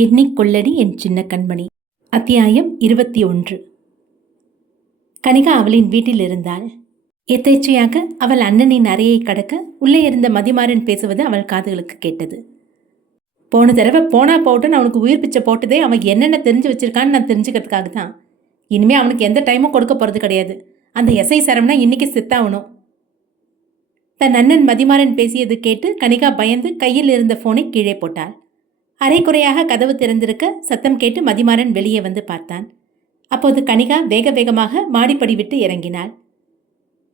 எண்ணிக்கொள்ளடி என் சின்ன கண்மணி. அத்தியாயம் 21. கனிகா அவளின் வீட்டில் இருந்தாள். எதேச்சையாக அவள் அண்ணனின் அறையை கடக்க உள்ளே இருந்த மதிமாறன் பேசுவது அவள் காதுகளுக்கு கேட்டது. போன தடவை போனா போட்டுன்னு அவனுக்கு உயிர் பிச்சை போட்டதே அவன் என்னென்ன தெரிஞ்சு வச்சிருக்கான்னு நான் தெரிஞ்சுக்கிறதுக்காக தான். இனிமே அவனுக்கு எந்த டைமும் கொடுக்க போறது கிடையாது. அந்த எஸ்ஐ சரவணா இன்னைக்கு செத்தாகணும். தன் அண்ணன் மதிமாறன் பேசியது கேட்டு கனிகா பயந்து கையில் இருந்த போனை கீழே போட்டாள். அரைக்குறையாக கதவு திறந்திருக்க சத்தம் கேட்டு மதிமாறன் வெளியே வந்து பார்த்தான். அப்போது கனிகா வேக வேகமாக மாடிப்படி விட்டு இறங்கினாள்.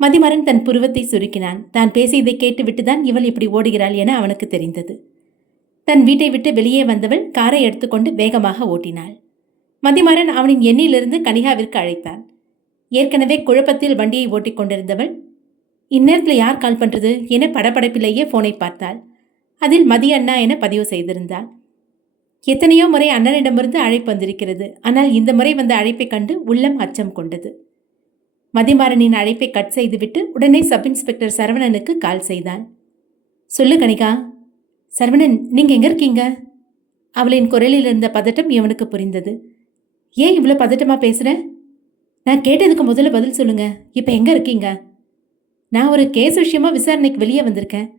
மதிமாறன் தன் புருவத்தை சுருக்கினான். தான் பேசியதை கேட்டுவிட்டுதான் இவள் இப்படி ஓடுகிறாள் என அவனுக்கு தெரிந்தது. தன் வீட்டை விட்டு வெளியே வந்தவள் காரை எடுத்துக்கொண்டு வேகமாக ஓட்டினாள். மதிமாறன் அவனின் எண்ணிலிருந்து கனிகாவிற்கு அழைத்தான். ஏற்கனவே குழப்பத்தில் வண்டியை ஓட்டிக் கொண்டிருந்தவள் இந்நேரத்தில் யார் கால் பண்றது என படபடப்பிலேயே போனை பார்த்தாள். அதில் மதி அண்ணா என பதிவு செய்திருந்தாள். எத்தனையோ முறை அண்ணனிடமிருந்து அழைப்பு வந்திருக்கிறது. ஆனால் இந்த முறை வந்த அழைப்பை கண்டு உள்ளம் அச்சம் கொண்டது. மதிமாறனின் அழைப்பை கட் செய்துவிட்டு உடனே சப் இன்ஸ்பெக்டர் சரவணனுக்கு கால் செய்தான். சொல்லு கனிகா. சரவணன், நீங்க எங்க இருக்கீங்க? அவளின் குரலில் இருந்த பதட்டம் இவனுக்கு புரிந்தது. ஏன் இவ்வளோ பதட்டமா பேசுற? நான் கேட்டதுக்கு முதல்ல பதில் சொல்லுங்க. இப்ப எங்க இருக்கீங்க? நான் ஒரு கேஸ் விஷயமா விசாரணைக்கு வெளியே வந்திருக்கேன்.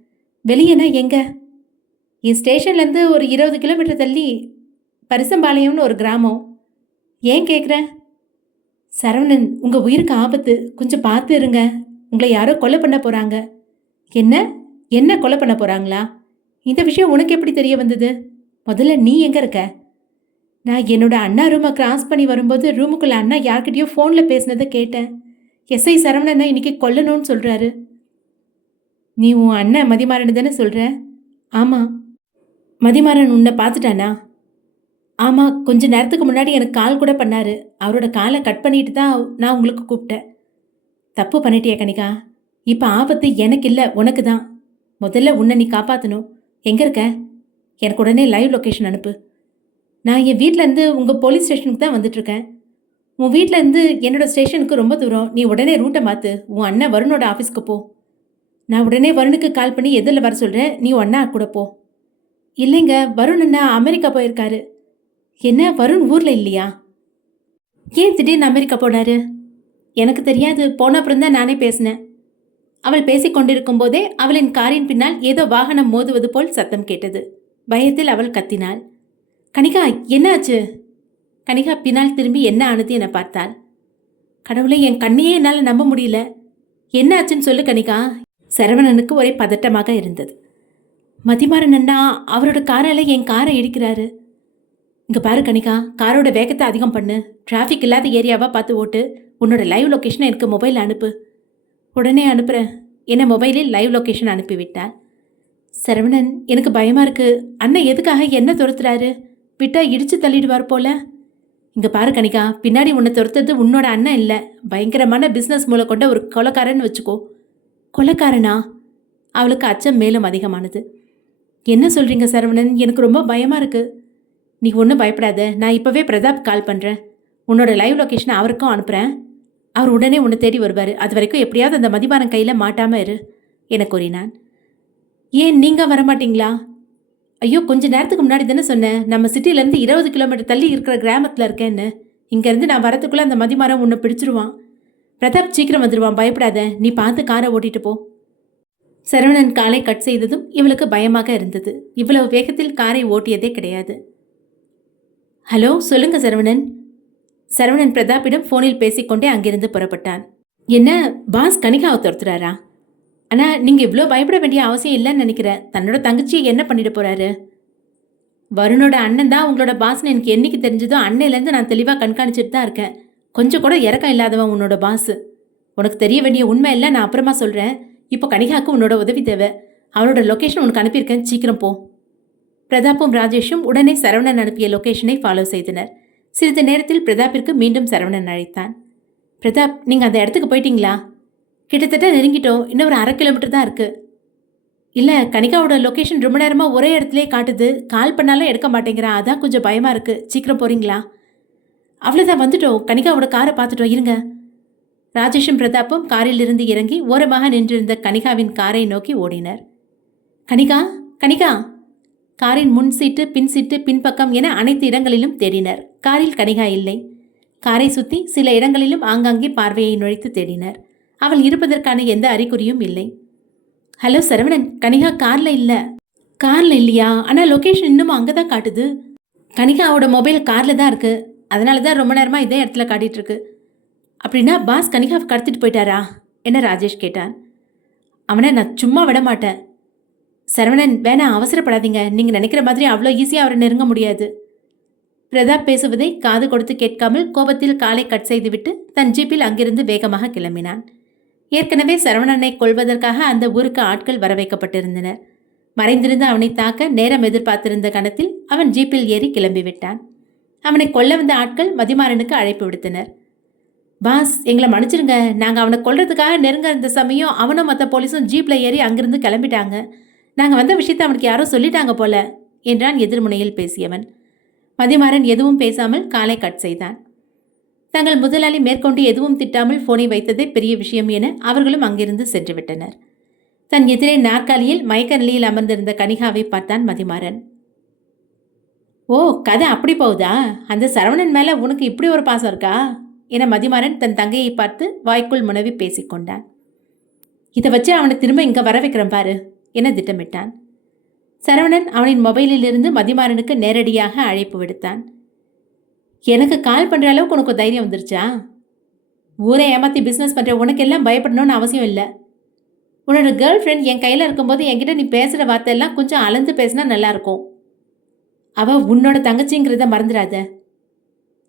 வெளியேனா எங்க? என் ஸ்டேஷன்லேருந்து ஒரு 20 கிலோமீட்டர் தள்ளி பரிசம்பாளையம்னு ஒரு கிராமம். ஏன் கேட்குற? சரவணன், உங்கள் உயிருக்கு ஆபத்து. கொஞ்சம் பார்த்து இருங்க. உங்களை யாரோ கொலை பண்ண போகிறாங்க. என்ன என்ன கொலை பண்ண போகிறாங்களா? இந்த விஷயம் உனக்கு எப்படி தெரிய வந்தது? முதல்ல நீ எங்கே இருக்க? நான் என்னோட அண்ணா ரூமை கிராஸ் பண்ணி வரும்போது ரூமுக்குள்ளே அண்ணா யார்கிட்டயோ ஃபோனில் பேசினதை கேட்டேன். எஸ்ஐ சரவணன் தான் இன்னைக்கு கொல்லணும்னு சொல்கிறாரு. நீ உன் அண்ணன் மதிமாறன் தானே சொல்கிற? ஆமாம். மதிமாறன் உன்னை பார்த்துட்டானா? ஆமாம், கொஞ்ச நேரத்துக்கு முன்னாடி எனக்கு கால் கூட பண்ணாரு. அவரோட காலை கட் பண்ணிட்டு தான் நான் உங்களுக்கு கூப்பிட்டேன். தப்பு பண்ணிட்டியா கனிகா? இப்போ ஆபத்து எனக்கு இல்லை, உனக்கு தான். முதல்ல உன்னை நீ காப்பாற்றணும். எங்கே இருக்க? எனக்கு உடனே லைவ் லொக்கேஷன் அனுப்பு. நான் என் வீட்டிலேருந்து உங்கள் போலீஸ் ஸ்டேஷனுக்கு தான் வந்துட்டுருக்கேன். உன் வீட்டிலேருந்து என்னோடய ஸ்டேஷனுக்கு ரொம்ப தூரம். நீ உடனே ரூட்டை மாற்று. உன் அண்ணன் வருணோட ஆஃபீஸ்க்கு போ. நான் உடனே வருணுக்கு கால் பண்ணி எதில் வர சொல்கிறேன். நீ உன் அண்ணா கூட போ. இல்லைங்க, வருண் அண்ணா அமெரிக்கா போயிருக்காரு. என்ன, வருண் ஊரில் இல்லையா? ஏன் திடீர்னு அமெரிக்கா போனாரு? எனக்கு தெரியாது. போன அப்புறம் தான் நானே பேசினேன். அவள் பேசிக் கொண்டிருக்கும் போதே அவளின் காரின் பின்னால் ஏதோ வாகனம் மோதுவது போல் சத்தம் கேட்டது. பயத்தில் அவள் கத்தினாள். கனிகா, என்ன ஆச்சு? கனிகா பின்னால் திரும்பி என்ன ஆனது என பார்த்தாள். கடவுளை, என் கண்ணையே என்னால் நம்ப முடியல. என்ன ஆச்சுன்னு சொல்லு கனிகா. சரவணனுக்கு ஒரே பதட்டமாக இருந்தது. மதிமாறன் அண்ணா அவரோட காரால் என் காரை இடிக்கிறாரு. இங்கே பாரு கனிகா, காரோட வேகத்தை அதிகம் பண்ணு. டிராஃபிக் இல்லாத ஏரியாவாக பார்த்து ஓட்டு. உன்னோட லைவ் லொக்கேஷனை எனக்கு மொபைலில் அனுப்பு. உடனே அனுப்புகிறேன் என மொபைலில் லைவ் லொக்கேஷன் அனுப்பிவிட்டாள். சரவணன், எனக்கு பயமாக இருக்குது. அண்ணன் எதுக்காக என்ன துரத்துறாரு? விட்டா இடித்து தள்ளிடுவார் போல. இங்கே பாரு கனிகா, பின்னாடி உன்னை துரத்துறது உன்னோட அண்ணன் இல்லை, பயங்கரமான பிஸ்னஸ் மூலம் கொண்ட ஒரு கொலைக்காரன்னு வச்சுக்கோ. கொலைக்காரனா? அவளுக்கு அச்சம் மேலும் அதிகமானது. என்ன சொல்கிறீங்க சரவணன்? எனக்கு ரொம்ப பயமாக இருக்குது. நீ ஒன்றும் பயப்படாத. நான் இப்போவே பிரதாப் கால் பண்ணுறேன். உன்னோட லைவ் லொக்கேஷனை அவருக்கும் அனுப்புகிறேன். அவர் உடனே உன்னை தேடி வருவார். அது வரைக்கும் எப்படியாவது அந்த மதிமாறன் கையில் மாட்டாமல் இரு என கூறினான். ஏன் நீங்கள் வரமாட்டீங்களா? ஐயோ, கொஞ்ச நேரத்துக்கு முன்னாடி தானே சொன்னேன் நம்ம சிட்டிலேருந்து 20 கிலோமீட்டர் தள்ளி இருக்கிற கிராமத்தில் இருக்கேன்னு. இங்கேருந்து நான் வரத்துக்குள்ளே அந்த மதிமாறன் உன்னை பிடிச்சிருவான். பிரதாப் சீக்கிரம் வந்துடுவான், பயப்படாத. நீ பார்த்து காரை ஓட்டிட்டு போ. சரவணன் காலை கட் செய்ததும் இவளுக்கு பயமாக இருந்தது. இவ்வளவு வேகத்தில் காரை ஓட்டியதே கிடையாது. ஹலோ, சொல்லுங்க சரவணன். சரவணன் பிரதாப்பிடம் ஃபோனில் பேசிக்கொண்டே அங்கிருந்து புறப்பட்டான். என்ன, பாஸ் கனிகாவை துரத்துறாரா? ஆனால் நீங்கள் இவ்வளோ பயப்பட வேண்டிய அவசியம் இல்லைன்னு நினைக்கிறேன். தன்னோட தங்கச்சியை என்ன பண்ணிட்டு போகிறாரு? வருணோட அண்ணன் தான் உங்களோட பாஸ்ன்னு எனக்கு என்னைக்கு தெரிஞ்சதோ அன்னையிலேருந்து நான் தெளிவாக கண்காணிச்சுட்டு தான் இருக்கேன். கொஞ்சம் கூட இறக்கம் இல்லாதவன் உன்னோட பாஸ். உனக்கு தெரிய வேண்டிய உண்மை இல்லை, நான் அப்புறமா சொல்கிறேன். இப்போ கனிகாவுக்கு உன்னோட உதவி தேவை. அவளோட லொக்கேஷன் உனக்கு அனுப்பியிருக்கேன், சீக்கிரம் போ. பிரதாப்பும் ராஜேஷும் உடனே சரவணன் அனுப்பிய லொக்கேஷனை ஃபாலோ செய்தனர். சிறிது நேரத்தில் பிரதாப்பிற்கு மீண்டும் சரவணன் அழைத்தான். பிரதாப், நீங்கள் அந்த இடத்துக்கு போயிட்டீங்களா? கிட்டத்தட்ட நெருங்கிட்டோம். இன்னும் ஒரு 1/2 கிலோமீட்டர் தான் இருக்குது. இல்லை, கனிகாவோட லொக்கேஷன் ரொம்ப நேரமாக ஒரே இடத்துலே காட்டுது. கால் பண்ணாலும் எடுக்க மாட்டேங்கிறான். அதான் கொஞ்சம் பயமாக இருக்குது. சீக்கிரம் போகிறீங்களா? அவ்வளோதான், வந்துட்டோம். கனிகாவோட காரை பார்த்துட்டோம், இருங்க. ராஜேஷும் பிரதாப்பும் காரில் இருந்து இறங்கி ஓரமாக நின்றிருந்த கனிகாவின் காரை நோக்கி ஓடினர். கனிகா, கனிகா, காரின் முன் சீட்டு, பின் சீட்டு, பின்பக்கம் என அனைத்து இடங்களிலும் தேடினர். காரில் கனிகா இல்லை. காரை சுற்றி சில இடங்களிலும் ஆங்காங்கே பார்வையை நுழைத்து தேடினர். அவள் இருப்பதற்கான எந்த அறிகுறியும் இல்லை. ஹலோ சரவணன், கனிகா கார்ல இல்ல. கார்ல இல்லையா? ஆனால் லொகேஷன் இன்னமும் அங்கே தான் காட்டுது. கனிகாவோட மொபைல் காரில் தான் இருக்கு. அதனால தான் ரொம்ப நேரமாக இதே இடத்துல காட்டிட்டு இருக்கு. அப்படின்னா பாஸ் கனிகாவை கடத்திட்டு போயிட்டாரா என ராஜேஷ் கேட்டான். அவனை நான் சும்மா விட மாட்டேன். சரவணன், வேணா அவசரப்படாதீங்க. நீங்கள் நினைக்கிற மாதிரி அவ்வளோ ஈஸியாக அவரை நெருங்க முடியாது. பிரதாப் பேசுவதை காது கொடுத்து கேட்காமல் கோபத்தில் காலை கட் செய்துவிட்டு தன் ஜீப்பில் அங்கிருந்து வேகமாக கிளம்பினான். ஏற்கனவே சரவணனை கொல்வதற்காக அந்த ஊருக்கு ஆட்கள் வரவைக்கப்பட்டிருந்தனர். மறைந்திருந்து அவனை தாக்க நேரம் எதிர்பார்த்திருந்த கணத்தில் அவன் ஜீப்பில் ஏறி கிளம்பிவிட்டான். அவனை கொல்ல வந்த ஆட்கள் மதிமாறனுக்கு அழைப்பு விடுத்தனர். பாஸ், எங்களை மன்னிச்சிருங்க. நாங்கள் அவனை கொல்றதுக்காக நெருங்க இருந்த சமயம் அவனும் மற்ற போலீஸும் ஜீப்பில் ஏறி அங்கிருந்து கிளம்பிட்டாங்க. நாங்கள் வந்த விஷயத்தை அவனுக்கு யாரோ சொல்லிட்டாங்க போல என்றான் எதிர்முனையில் பேசியவன். மதிமாறன் எதுவும் பேசாமல் காலை கட் செய்தான். தங்கள் முதலாளி மேற்கொண்டு எதுவும் திட்டாமல் போனை வைத்ததே பெரிய விஷயம் என அவர்களும் அங்கிருந்து சென்று விட்டனர். தன் எதிரே நாற்காலியில் மயக்க நிலையில் அமர்ந்திருந்த கனிகாவை பார்த்தான் மதிமாறன். ஓ, கதை அப்படி போகுதா? அந்த சரவணன் மேலே உனக்கு இப்படி ஒரு பாசம் இருக்கா என மதிமாறன் தன் தங்கையை பார்த்து வாய்க்குள் முனவி பேசிக்கொண்டான். இதை வச்சு அவனை திரும்ப இங்கே வர வைக்கிறேன் பாரு என திட்டமிட்டான். சரவணன் அவனின் மொபைலில் இருந்து மதிமாறனுக்கு நேரடியாக அழைப்பு விடுத்தான். எனக்கு கால் பண்ணுற அளவுக்கு உனக்கு தைரியம் வந்துருச்சா? ஊரை ஏமாற்றி பிஸ்னஸ் பண்ணுற உனக்கு எல்லாம் பயப்படணும்னு அவசியம் இல்லை. உன்னோட கேர்ள் ஃப்ரெண்ட் என் கையில் இருக்கும்போது என்கிட்ட நீ பேசுகிற வார்த்தையெல்லாம் கொஞ்சம் அளந்து பேசினா நல்லாயிருக்கும். அவள் உன்னோட தங்கச்சிங்கிறத மறந்துடாத.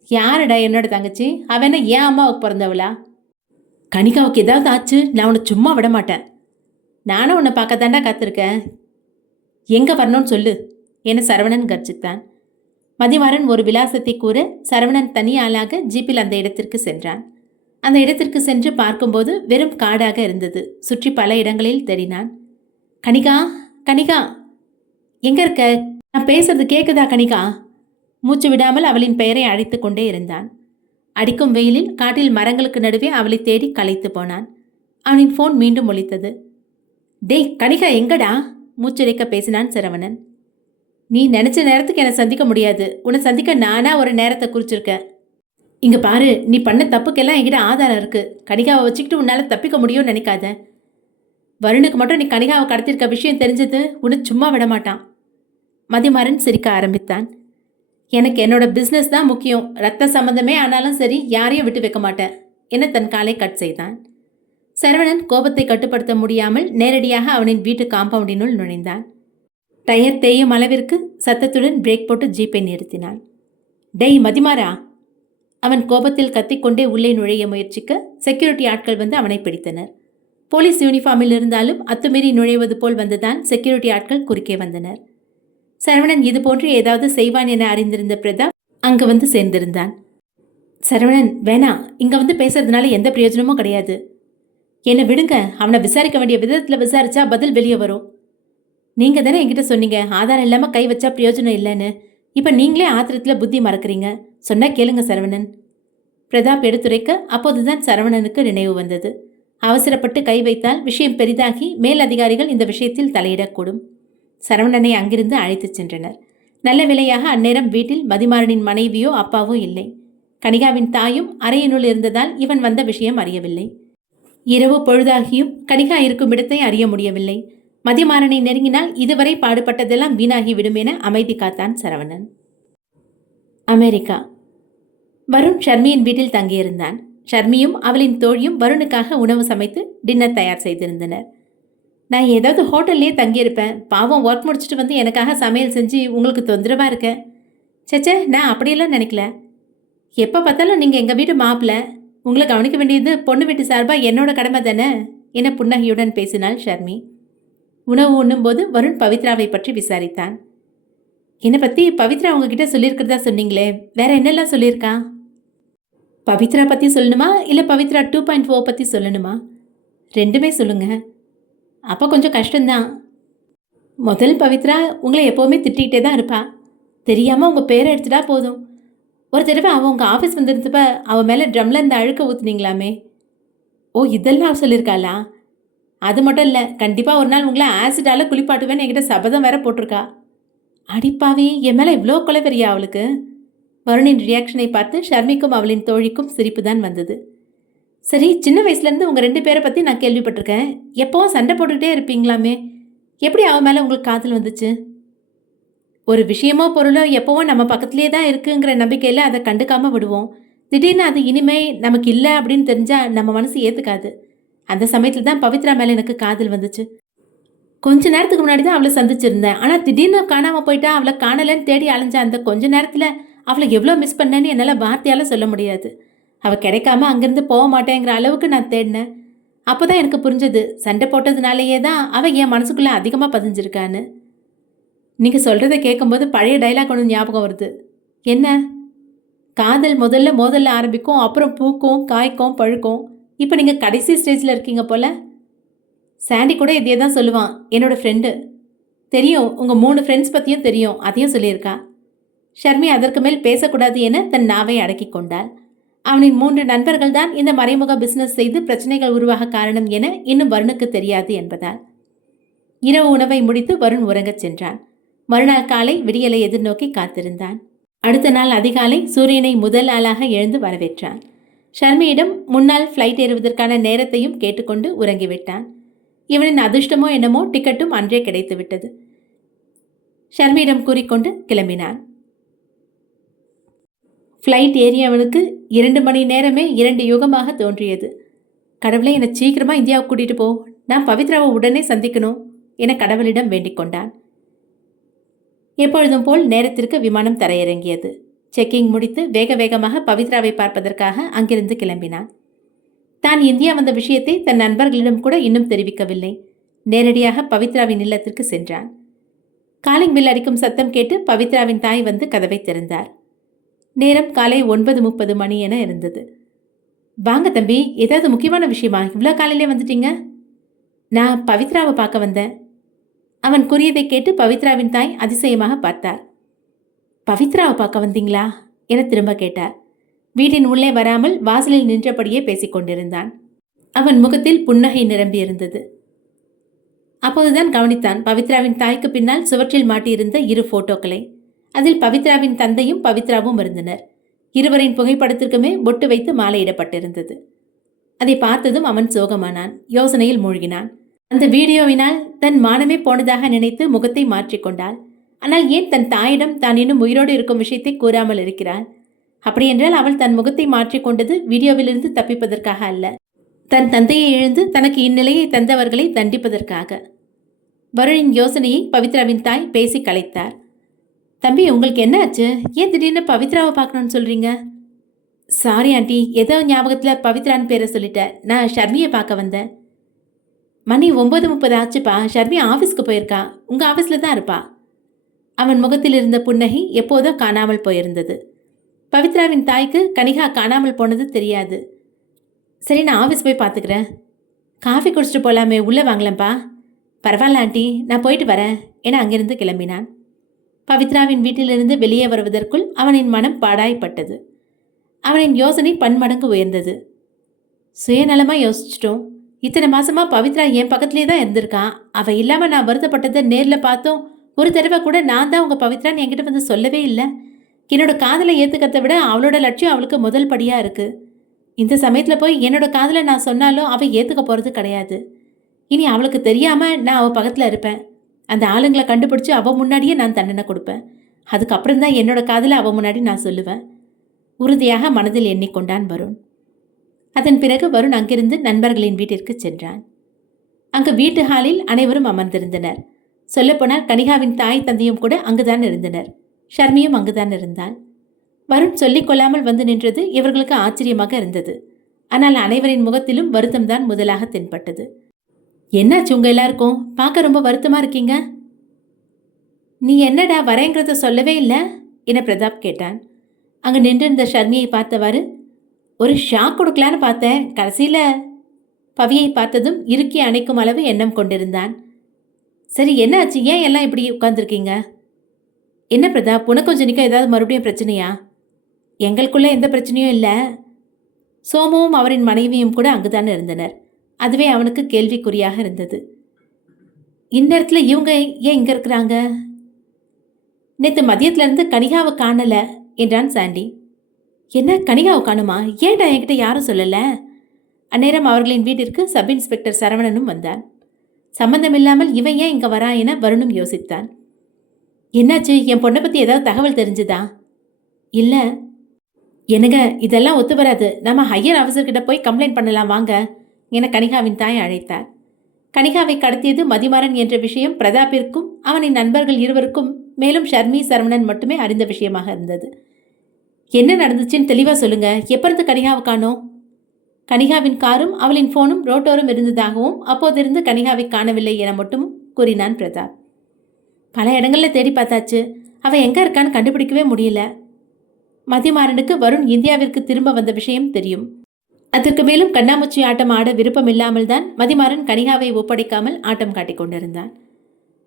யாருடா என்னோட தங்கச்சி? அவன் என்ன ஏன் அம்மாவுக்கு பிறந்தவளா? கனிகாவுக்கு ஏதாவது ஆச்சு நான் உன்னை சும்மா விட மாட்டேன். நானும் உன்னை பார்க்கத்தாண்டா காத்திருக்கேன். எங்கே வரணும்னு சொல்லு என சரவணன் கர்ஜித்தான். மதிமாறன் ஒரு விலாசத்தை கூற சரவணன் தனி ஆளாக ஜீப்பில் அந்த இடத்திற்கு சென்றான். அந்த இடத்திற்கு சென்று பார்க்கும்போது வெறும் காடாக இருந்தது. சுற்றி பல இடங்களில் தேடினான். கனிகா, கனிகா, எங்கே இருக்க? நான் பேசுறது கேட்குதா கனிகா? மூச்சு விடாமல் அவளின் பெயரை அழைத்து கொண்டே இருந்தான். அடிக்கும் வெயிலில் காட்டில் மரங்களுக்கு நடுவே அவளை தேடி களைத்து போனான். அவனின் ஃபோன் மீண்டும் ஒலித்தது. டேய் கனிகா, எங்கடா? மூச்சிறைக்க பேசினான் சரவணன். நீ நினச்ச நேரத்துக்கு என்னை சந்திக்க முடியாது. உன்னை சந்திக்க நானா ஒரு நேரத்தை குறிச்சிருக்கேன். இங்கே பாரு, நீ பண்ண தப்புக்கெல்லாம் என்கிட்ட ஆதாரம் இருக்குது. கனிகாவை வச்சுக்கிட்டு உன்னால் தப்பிக்க முடியும்னு நினைக்காத. வருணுக்கு மட்டும் நீ கனிகாவை கடத்திருக்க விஷயம் தெரிஞ்சது உன்னை சும்மா விட மாட்டான். மதிமாறன் சிரிக்க ஆரம்பித்தான். எனக்கு என்னோட பிஸ்னஸ் தான் முக்கியம். ரத்த சம்பந்தமே ஆனாலும் சரி, யாரையும் விட்டு வைக்க மாட்டேன் என தன் காலை கட் செய்தான். சரவணன் கோபத்தை கட்டுப்படுத்த முடியாமல் நேரடியாக அவனின் வீட்டு காம்பவுண்டினுள் நுழைந்தான். டயர் தேயும் அளவிற்கு சத்தத்துடன் பிரேக் போட்டு ஜீப்பை நிறுத்தினான். டெய் மதிமாரா! அவன் கோபத்தில் கத்திக்கொண்டே உள்ளே நுழைய முயற்சிக்க செக்யூரிட்டி ஆட்கள் வந்து அவனை பிடித்தனர். போலீஸ் யூனிஃபார்மில் இருந்தாலும் அத்துமீறி நுழைவது போல் வந்துதான் செக்யூரிட்டி ஆட்கள் குறுக்கே வந்தனர். சரவணன் இதுபோன்று ஏதாவது செய்வான் என அறிந்திருந்த பிரதாப் அங்கு வந்து சேர்ந்திருந்தான். சரவணன், வேணா, இங்கே வந்து பேசுறதுனால எந்த பிரயோஜனமும் கிடையாது. என்னை விடுங்க. அவனை விசாரிக்க வேண்டிய விதத்தில் விசாரிச்சா பதில் வெளியே வரும். நீங்கள் தானே என்கிட்ட சொன்னீங்க ஆதாரம் இல்லாமல் கை வச்சா பிரயோஜனம் இல்லைன்னு. இப்போ நீங்களே ஆத்திரத்தில் புத்தி மறக்கிறீங்க. சொன்னால் கேளுங்க சரவணன். பிரதாப் எடுத்துரைக்க அப்போதுதான் சரவணனுக்கு நினைவு வந்தது. அவசரப்பட்டு கை வைத்தால் விஷயம் பெரிதாகி மேல் அதிகாரிகள் இந்த விஷயத்தில் தலையிடக்கூடும். சரவணனை அங்கிருந்து அழைத்துச் சென்றனர். நல்ல வேளையாக அந்நேரம் வீட்டில் மதிமாறனின் மனைவியோ அப்பாவோ இல்லை. கனிகாவின் தாயும் அறையினுள் இருந்ததால் இவன் வந்த விஷயம் அறியவில்லை. இரவு பொழுதாகியும் கனிகா இருக்கும் இடத்தை அறிய முடியவில்லை. மதிமாறனை நெருங்கினால் இதுவரை பாடுபட்டதெல்லாம் வீணாகிவிடும் என அமைதி காத்தான் சரவணன். அமெரிக்கா. வருண் ஷர்மியின் வீட்டில் தங்கியிருந்தான். ஷர்மியும் அவளின் தோழியும் வருணுக்காக உணவு சமைத்து டின்னர் தயார் செய்திருந்தனர். நான் ஏதாவது ஹோட்டல்லையே தங்கியிருப்பேன். பாவம் ஒர்க் முடிச்சுட்டு வந்து எனக்காக சமையல் செஞ்சு உங்களுக்கு தொந்தரவாக இருக்கேன். சச்சே, நான் அப்படியெல்லாம் நினைக்கல. எப்போ பார்த்தாலும் நீங்கள் எங்கள் வீட்டு மாப்பிள்ள. உங்களை கவனிக்க வேண்டியது பொண்ணு வீட்டு சார்பாக என்னோட கடமை தானே என புன்னகையுடன் பேசினாள் ஷர்மி. உணவு உண்ணும்போது வருண் பவித்ராவை பற்றி விசாரித்தான். என்னை பற்றி பவித்ரா உங்ககிட்ட சொல்லியிருக்கிறதா சொன்னீங்களே, வேற என்னெல்லாம் சொல்லியிருக்கா? பவித்ரா பற்றி சொல்லணுமா இல்லை பவித்ரா 2.0 பற்றி சொல்லணுமா? ரெண்டுமே சொல்லுங்க. அப்போ கொஞ்சம் கஷ்டம்தான். முதல் பவித்ரா உங்களை எப்போவுமே திட்டிகிட்டே தான் இருப்பா. தெரியாமல் உங்கள் பேரை எடுத்துட்டா போதும். ஒரு தடவை அவள் உங்கள் ஆஃபீஸ் வந்துருந்தப்ப அவள் மேலே ட்ரம்மில் இருந்து அழுக்க ஊற்றுனீங்களாமே. ஓ, இதெல்லாம் சொல்லியிருக்காளா? அது மட்டும் இல்லை, கண்டிப்பாக ஒரு நாள் உங்களை ஆசிடால் குளிப்பாட்டுவேன்னு என்கிட்ட சபதம் வேற போட்டிருக்கா. அடிப்பாவி, என் மேலே இவ்வளோ கொலைவெறியா அவளுக்கு? வருணின் ரியாக்ஷனை பார்த்து ஷர்மிக்கும் அவளின் தோழிக்கும் சிரிப்பு தான் வந்தது. சரி, சின்ன வயசுலேருந்து உங்கள் 2 பேரை பற்றி நான் கேள்விப்பட்டிருக்கேன். எப்போவும் சண்டை போட்டுக்கிட்டே இருப்பீங்களாமே, எப்படி அவன் மேலே உங்களுக்கு காதல் வந்துச்சு? ஒரு விஷயமோ பொருளோ எப்போவும் நம்ம பக்கத்துலேயே தான் இருக்குங்கிற நம்பிக்கையில் அதை கண்டுக்காமல் விடுவோம். திடீர்னு அது இனிமே நமக்கு இல்லை அப்படின்னு தெரிஞ்சால் நம்ம மனசு ஏற்றுக்காது. அந்த சமயத்தில் தான் பவித்ரா மேலே எனக்கு காதல் வந்துச்சு. கொஞ்ச நேரத்துக்கு முன்னாடி தான் அவளை சந்திச்சிருந்தேன். ஆனால் திடீர்னு காணாமல் போயிட்டா. அவளை காணலைன்னு தேடி அலைஞ்ச அந்த கொஞ்ச நேரத்தில் அவளை எவ்வளோ மிஸ் பண்ணேன்னு என்னால் வார்த்தையால் சொல்ல முடியாது. அவள் கிடைக்காம அங்கேருந்து போக மாட்டேங்கிற அளவுக்கு நான் தேடினேன். அப்போ தான் எனக்கு புரிஞ்சது, சண்டை போட்டதுனாலேயே தான் அவள் என் மனசுக்குள்ளே அதிகமாக பதிஞ்சிருக்கான்னு. நீங்கள் சொல்கிறத கேட்கும்போது பழைய டைலாக் ஒன்று ஞாபகம் வருது. என்ன? காதல் முதல்ல மோதல்ல ஆரம்பிக்கும், அப்புறம் பூக்கும், காய்க்கும், பழுக்கும். இப்போ நீங்கள் கடைசி ஸ்டேஜில் இருக்கீங்க போல. சாண்டி கூட இதே தான் சொல்லுவான், என்னோட ஃப்ரெண்டு. தெரியும், உங்கள் 3 ஃப்ரெண்ட்ஸ் பற்றியும் தெரியும், அதையும் சொல்லியிருக்கா. ஷர்மி அதற்கு மேல் பேசக்கூடாது என தன் நாவை அடக்கி கொண்டாள். அவனின் 3 நண்பர்கள் தான் இந்த மறைமுக பிசினஸ் செய்து பிரச்சனைகள் உருவாக காரணம் என இன்னும் வருணுக்கு தெரியாது என்பதால். இரவு உணவை முடித்து வருண் உறங்கச் சென்றான். மறுநாள் காலை விடியலை எதிர்நோக்கி காத்திருந்தான். அடுத்த நாள் அதிகாலை சூரியனை முதல் ஆளாக எழுந்து வரவேற்றான். ஷர்மியிடம் முன்னால் ஃப்ளைட் ஏறுவதற்கான நேரத்தையும் கேட்டுக்கொண்டு உறங்கிவிட்டான். இவனின் அதிர்ஷ்டமோ என்னமோ டிக்கெட்டும் அன்றே கிடைத்து விட்டது. ஷர்மியிடம் கூறிக்கொண்டு கிளம்பினான். ஃப்ளைட் ஏறியவனுக்கு 2 மணி நேரமே 2 யுகமாக தோன்றியது. கடவுளை என்னை சீக்கிரமாக இந்தியாவுக்கு கூட்டிகிட்டு போ, நான் பவித்ராவை உடனே சந்திக்கணும் என கடவுளிடம் வேண்டிக் கொண்டான். எப்பொழுதும் போல் நேரத்திற்கு விமானம் தரையிறங்கியது. செக்கிங் முடித்து வேக வேகமாக பவித்ராவை பார்ப்பதற்காக அங்கிருந்து கிளம்பினான். தான் இந்தியா வந்த விஷயத்தை தன் நண்பர்களிடம் கூட இன்னும் தெரிவிக்கவில்லை. நேரடியாக பவித்ராவின் இல்லத்திற்கு சென்றான். காலிங் பில் அடிக்கும் சத்தம் கேட்டு பவித்ராவின் தாய் வந்து கதவை திறந்தார். நேரம் காலை 9:30 மணி என இருந்தது. வாங்க தம்பி, ஏதாவது முக்கியமான விஷயமா இவ்வளோ காலையிலே வந்துட்டீங்க? நான் பவித்ராவை பார்க்க வந்தேன். அவன் கூறியதை கேட்டு பவித்ராவின் தாய் அதிசயமாக பார்த்தார். பவித்ராவை பார்க்க வந்தீங்களா என திரும்ப கேட்டார். வீட்டின் உள்ளே வராமல் வாசலில் நின்றபடியே பேசிக்கொண்டிருந்தான். அவன் முகத்தில் புன்னகை நிரம்பியிருந்தது. அப்போதுதான் கவனித்தான் பவித்ராவின் தாய்க்கு பின்னால் சுவற்றில் மாட்டியிருந்த 2 போட்டோக்களை. அதில் பவித்ராவின் தந்தையும் பவித்ராவும் இருந்தனர். இருவரின் புகைப்படத்திற்குமே பொட்டு வைத்து மாலையிடப்பட்டிருந்தது. அதை பார்த்ததும் அவன் சோகமானான். யோசனையில் மூழ்கினான். அந்த வீடியோவினால் தன் மானமே போனதாக நினைத்து முகத்தை மாற்றிக்கொண்டாள். ஆனால் ஏன் தன் தாயிடம் தான் இன்னும் உயிரோடு இருக்கும் விஷயத்தை கூறாமல் இருக்கிறாள்? அப்படியென்றால் அவள் தன் முகத்தை மாற்றிக்கொண்டது வீடியோவிலிருந்து தப்பிப்பதற்காக அல்ல, தன் தந்தையை இழந்து தனக்கு இந்நிலையை தந்தவர்களை தண்டிப்பதற்காக. வருணின் யோசனையை பவித்ராவின் தாய் பேசி கலைத்தார். தம்பி, உங்களுக்கு என்ன ஆச்சு? ஏன் திடீர்னு பவித்ராவை பார்க்கணும்னு சொல்கிறீங்க? சாரி ஆண்டி, ஏதோ ஞாபகத்தில் பவித்ரான்னு பேரை சொல்லிட்டேன். நான் ஷர்மியை பார்க்க வந்தேன். மணி 9:30 ஆச்சுப்பா. ஷர்மி ஆஃபீஸ்க்கு போயிருக்கா. உங்கள் ஆஃபீஸில் தான் இருப்பா. அவன் முகத்தில் இருந்த புன்னகை எப்போதோ காணாமல் போயிருந்தது. பவித்ராவின் தாய்க்கு கனிகா காணாமல் போனது தெரியாது. சரி, நான் ஆஃபீஸ் போய் பார்த்துக்கிறேன். காஃபி குடிச்சிட்டு போகலாமே, உள்ளே வாங்கலப்பா. பரவாயில்ல ஆண்டி, நான் போயிட்டு வரேன் என அங்கிருந்து கிளம்பினான். பவித்ராவின் வீட்டிலிருந்து வெளியே வருவதற்குள் அவனின் மனம் பாடாய்ப்பட்டது. அவனின் யோசனை பன்மடங்கு உயர்ந்தது. சுயநலமாக யோசிச்சிட்டோம். இத்தனை மாசமா பவித்ரா என் பக்கத்துலேயே தான் இருந்திருக்கான். அவள் இல்லாமல் நான் வருத்தப்பட்டதை நேரில் பார்த்தோம். ஒரு தடவை கூட நான் தான் உங்கள் பவித்ரான்னு என்கிட்ட வந்து சொல்லவே இல்லை. என்னோட காதலை ஏற்றுக்கிறத விட அவளோட லட்சியம் அவளுக்கு முதல் படியாக இருக்குது. இந்த சமயத்தில் போய் என்னோட காதலை நான் சொன்னாலும் அவள் ஏற்றுக்க போகிறது கிடையாது. இனி அவளுக்கு தெரியாமல் நான் அவள் பக்கத்தில் இருப்பேன். அந்த ஆளுங்களை கண்டுபிடிச்சி அவள் முன்னாடியே நான் தண்டனை கொடுப்பேன். அதுக்கப்புறம் தான் என்னோட காதலை அவள் முன்னாடி நான் சொல்லுவேன். உறுதியாக மனதில் எண்ணிக்கொண்டான் வருண். அதன் பிறகு வருண் அங்கிருந்து நண்பர்களின் வீட்டிற்கு சென்றான். அங்கு வீட்டு ஹாலில் அனைவரும் அமர்ந்திருந்தனர். சொல்லப்போனால் கனிகாவின் தாய் தந்தையும் கூட அங்குதான் இருந்தனர். ஷர்மியும் அங்குதான் இருந்தாள். வருண் சொல்லிக் கொள்ளாமல் வந்து நின்றது இவர்களுக்கு ஆச்சரியமாக இருந்தது. ஆனால் அனைவரின் முகத்திலும் வருத்தம்தான் முதலாக தென்பட்டது. என்னாச்சு உங்க எல்லாருக்கும்? பார்க்க ரொம்ப வருத்தமாக இருக்கீங்க. நீ என்னடா வரேங்கிறத சொல்லவே இல்லை என பிரதாப் கேட்டான். அங்கு நின்றிருந்த ஷர்மியை பார்த்தவாறு, ஒரு ஷாக் கொடுக்கலான்னு பார்த்தேன், கடைசியில் பவியை பார்த்ததும் இறுக்கி அணைக்கும் அளவு எண்ணம் கொண்டிருந்தான். சரி, என்ன ஆச்சு? ஏன் எல்லாம் இப்படி உட்காந்துருக்கீங்க? என்ன பிரதாப், உனக்கும் ஜெனிக்கும் ஏதாவது மறுபடியும் பிரச்சனையா? எங்களுக்குள்ளே எந்த பிரச்சனையும் இல்லை. சோமுவும் அவரின் மனைவியும் கூட அங்குதான் இருந்தனர். அதுவே அவனுக்கு கேள்விக்குறியாக இருந்தது. இந்நேரத்தில் இவங்க ஏன் இங்கே இருக்கிறாங்க? நேத்து மதியத்துல இருந்து கனிகாவை காணல என்றான் சாண்டி. என்ன கனிகாவை காணுமா? ஏன்டா என்கிட்ட யாரும் சொல்லல? அந்நேரம் அவர்களின் வீட்டிற்கு சப் இன்ஸ்பெக்டர் சரவணனும் வந்தான். சம்பந்தமில்லாமல் இவன் ஏன் இங்க வரா என வருணும் யோசித்தான். என்னாச்சு? என் பொண்ணை பத்தி ஏதாவது தகவல் தெரிஞ்சுதா? இல்ல. என்னங்க, இதெல்லாம் ஒத்து வராது. நம்ம ஹையர் ஆஃபீஸர்கிட்ட போய் கம்ப்ளைண்ட் பண்ணலாம் வாங்க என கனிகாவின் தாய் அழைத்தார். கனிகாவை கடத்தியது மதிமாறன் என்ற விஷயம் பிரதாப்பிற்கும் அவனின் நண்பர்கள் இருவருக்கும், மேலும் ஷர்மி சரவணன் மட்டுமே அறிந்த விஷயமாக இருந்தது. என்ன நடந்துச்சுன்னு தெளிவா சொல்லுங்க. எப்பொழுது கனிகாவை காணோம்? கனிகாவின் காரும் அவளின் போனும் ரோட்டோரும் இருந்ததாகவும் அப்போதிருந்து கனிகாவை காணவில்லை என மட்டும் கூறினான் பிரதாப். பல இடங்கள்ல தேடி பார்த்தாச்சு. அவ எங்க இருக்கான்னு கண்டுபிடிக்கவே முடியல. மதிமாறனுக்கு வருண் இந்தியாவிற்கு திரும்ப வந்த விஷயம் தெரியும். அதற்கு மேலும் கண்ணாமூச்சி ஆட்டம் ஆட விருப்பம் இல்லாமல் தான் மதிமாறன் கனிகாவை ஒப்படைக்காமல் ஆட்டம் காட்டிக் கொண்டிருந்தான்.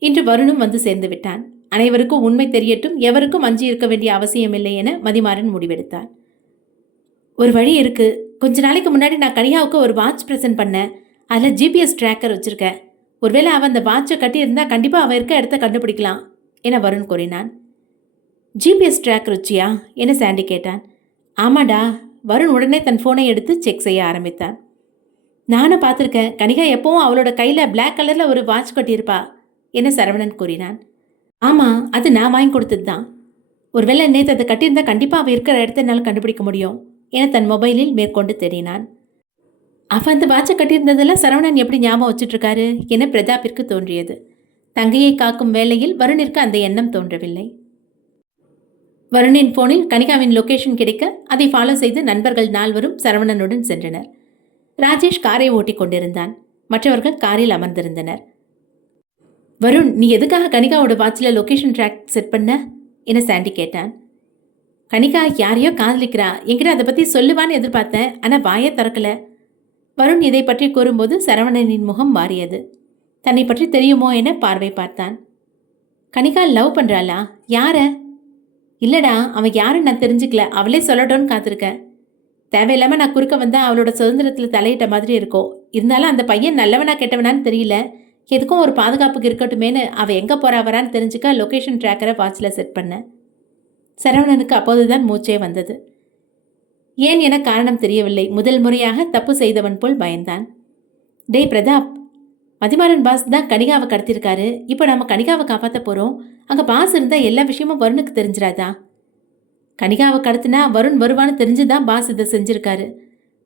இன்று வருணும் வந்து சேர்ந்து விட்டான். அனைவருக்கும் உண்மை தெரியட்டும், எவருக்கும் அஞ்சி இருக்க வேண்டிய அவசியமில்லை என மதிமாறன் முடிவெடுத்தான். ஒரு வழி இருக்கு. கொஞ்ச நாளைக்கு முன்னாடி நான் கனிகாவுக்கு ஒரு வாட்ச் பிரசன்ட் பண்ணேன். அதில் ஜிபிஎஸ் ட்ராக்கர் வச்சிருக்கேன். ஒருவேளை அவன் அந்த வாட்சை கட்டியிருந்தா கண்டிப்பாக அவன் இருக்க இடத்த கண்டுபிடிக்கலாம் என வருண் கூறினான். ஜிபிஎஸ் ட்ராக்கர் வச்சியா என சாண்டி கேட்டான். ஆமாடா. வருண் உடனே தன் ஃபோனை எடுத்து செக் செய்ய ஆரம்பித்தான். நானும் பார்த்துருக்கேன். கனிகா எப்பவும் அவளோட கையில் பிளாக் கலரில் ஒரு வாட்ச் கட்டியிருப்பா என சரவணன் கூறினான். ஆமாம், அது நான் வாங்கி கொடுத்தது தான். ஒருவேளை நேற்று அதை கட்டியிருந்தா கண்டிப்பாக அவள் இருக்கிற இடத்த என்னால் கண்டுபிடிக்க முடியும் என தன் மொபைலில் மேற்கொண்டு தேடினான். அவன் அந்த வாட்சை கட்டியிருந்ததெல்லாம் சரவணன் எப்படி ஞாபகம் வச்சுட்ருக்காரு என பிரதாப்பிற்கு தோன்றியது. தங்கையை காக்கும் வேளையில் வருணிற்கு அந்த எண்ணம் தோன்றவில்லை. வருணின் போனில் கனிகாவின் லொகேஷன் கிடைக்க அதை ஃபாலோ செய்து நண்பர்கள் 4 சரவணனுடன் சென்றனர். ராஜேஷ் காரை ஓட்டிக் கொண்டிருந்தான். மற்றவர்கள் காரில் அமர்ந்திருந்தனர். வருண், நீ எதுக்காக கனிகாவோட வாட்சில் லொகேஷன் ட்ராக் செட் பண்ண என சாண்டி கேட்டான். கனிகா யாரையோ காதலிக்கிறா. என்கிட்ட அதை பற்றி சொல்லுவான்னு எதிர்பார்த்தேன். ஆனால் வாயே திறக்கல. வருண் இதை பற்றி கூறும்போது சரவணனின் முகம் மாறியது. தன்னை பற்றி தெரியுமோ என பார்வை பார்த்தான். கனிகா லவ் பண்ணுறாளா? யார? இல்லடா, அவன் யாருன்னு நான் தெரிஞ்சுக்கல. அவளே சொல்லட்டோன்னு காத்திருக்கேன். தேவையில்லாமல் நான் குறுக்க வந்தால் அவளோட சுதந்திரத்தில் தலையிட்ட மாதிரி இருக்கும். இருந்தாலும் அந்த பையன் நல்லவனா கெட்டவனான்னு தெரியல. எதுக்கும் ஒரு பாதுகாப்புக்கு இருக்கட்டுமேனு அவள் எங்கே போறாவரான்னு தெரிஞ்சுக்க லொக்கேஷன் ட்ராக்கரை வாட்சில் செட் பண்ணேன். சரவணனுக்கு அப்போதுதான் மூச்சே வந்தது. ஏன் என காரணம் தெரியவில்லை. முதல் முறையாக தப்பு செய்தவன் போல் பயந்தான். டேய் பிரதாப், மதிமாறன் பாஸ் தான் கனிகாவை கடத்திருக்காரு. இப்போ நம்ம கனிகாவை காப்பாற்ற போகிறோம். அங்கே பாஸ் இருந்தால் எல்லா விஷயமும் வருணுக்கு தெரிஞ்சிடாதா? கனிகாவை கடத்தினா வருண் வருவான்னு தெரிஞ்சுதான் பாஸ் இதை செஞ்சிருக்காரு.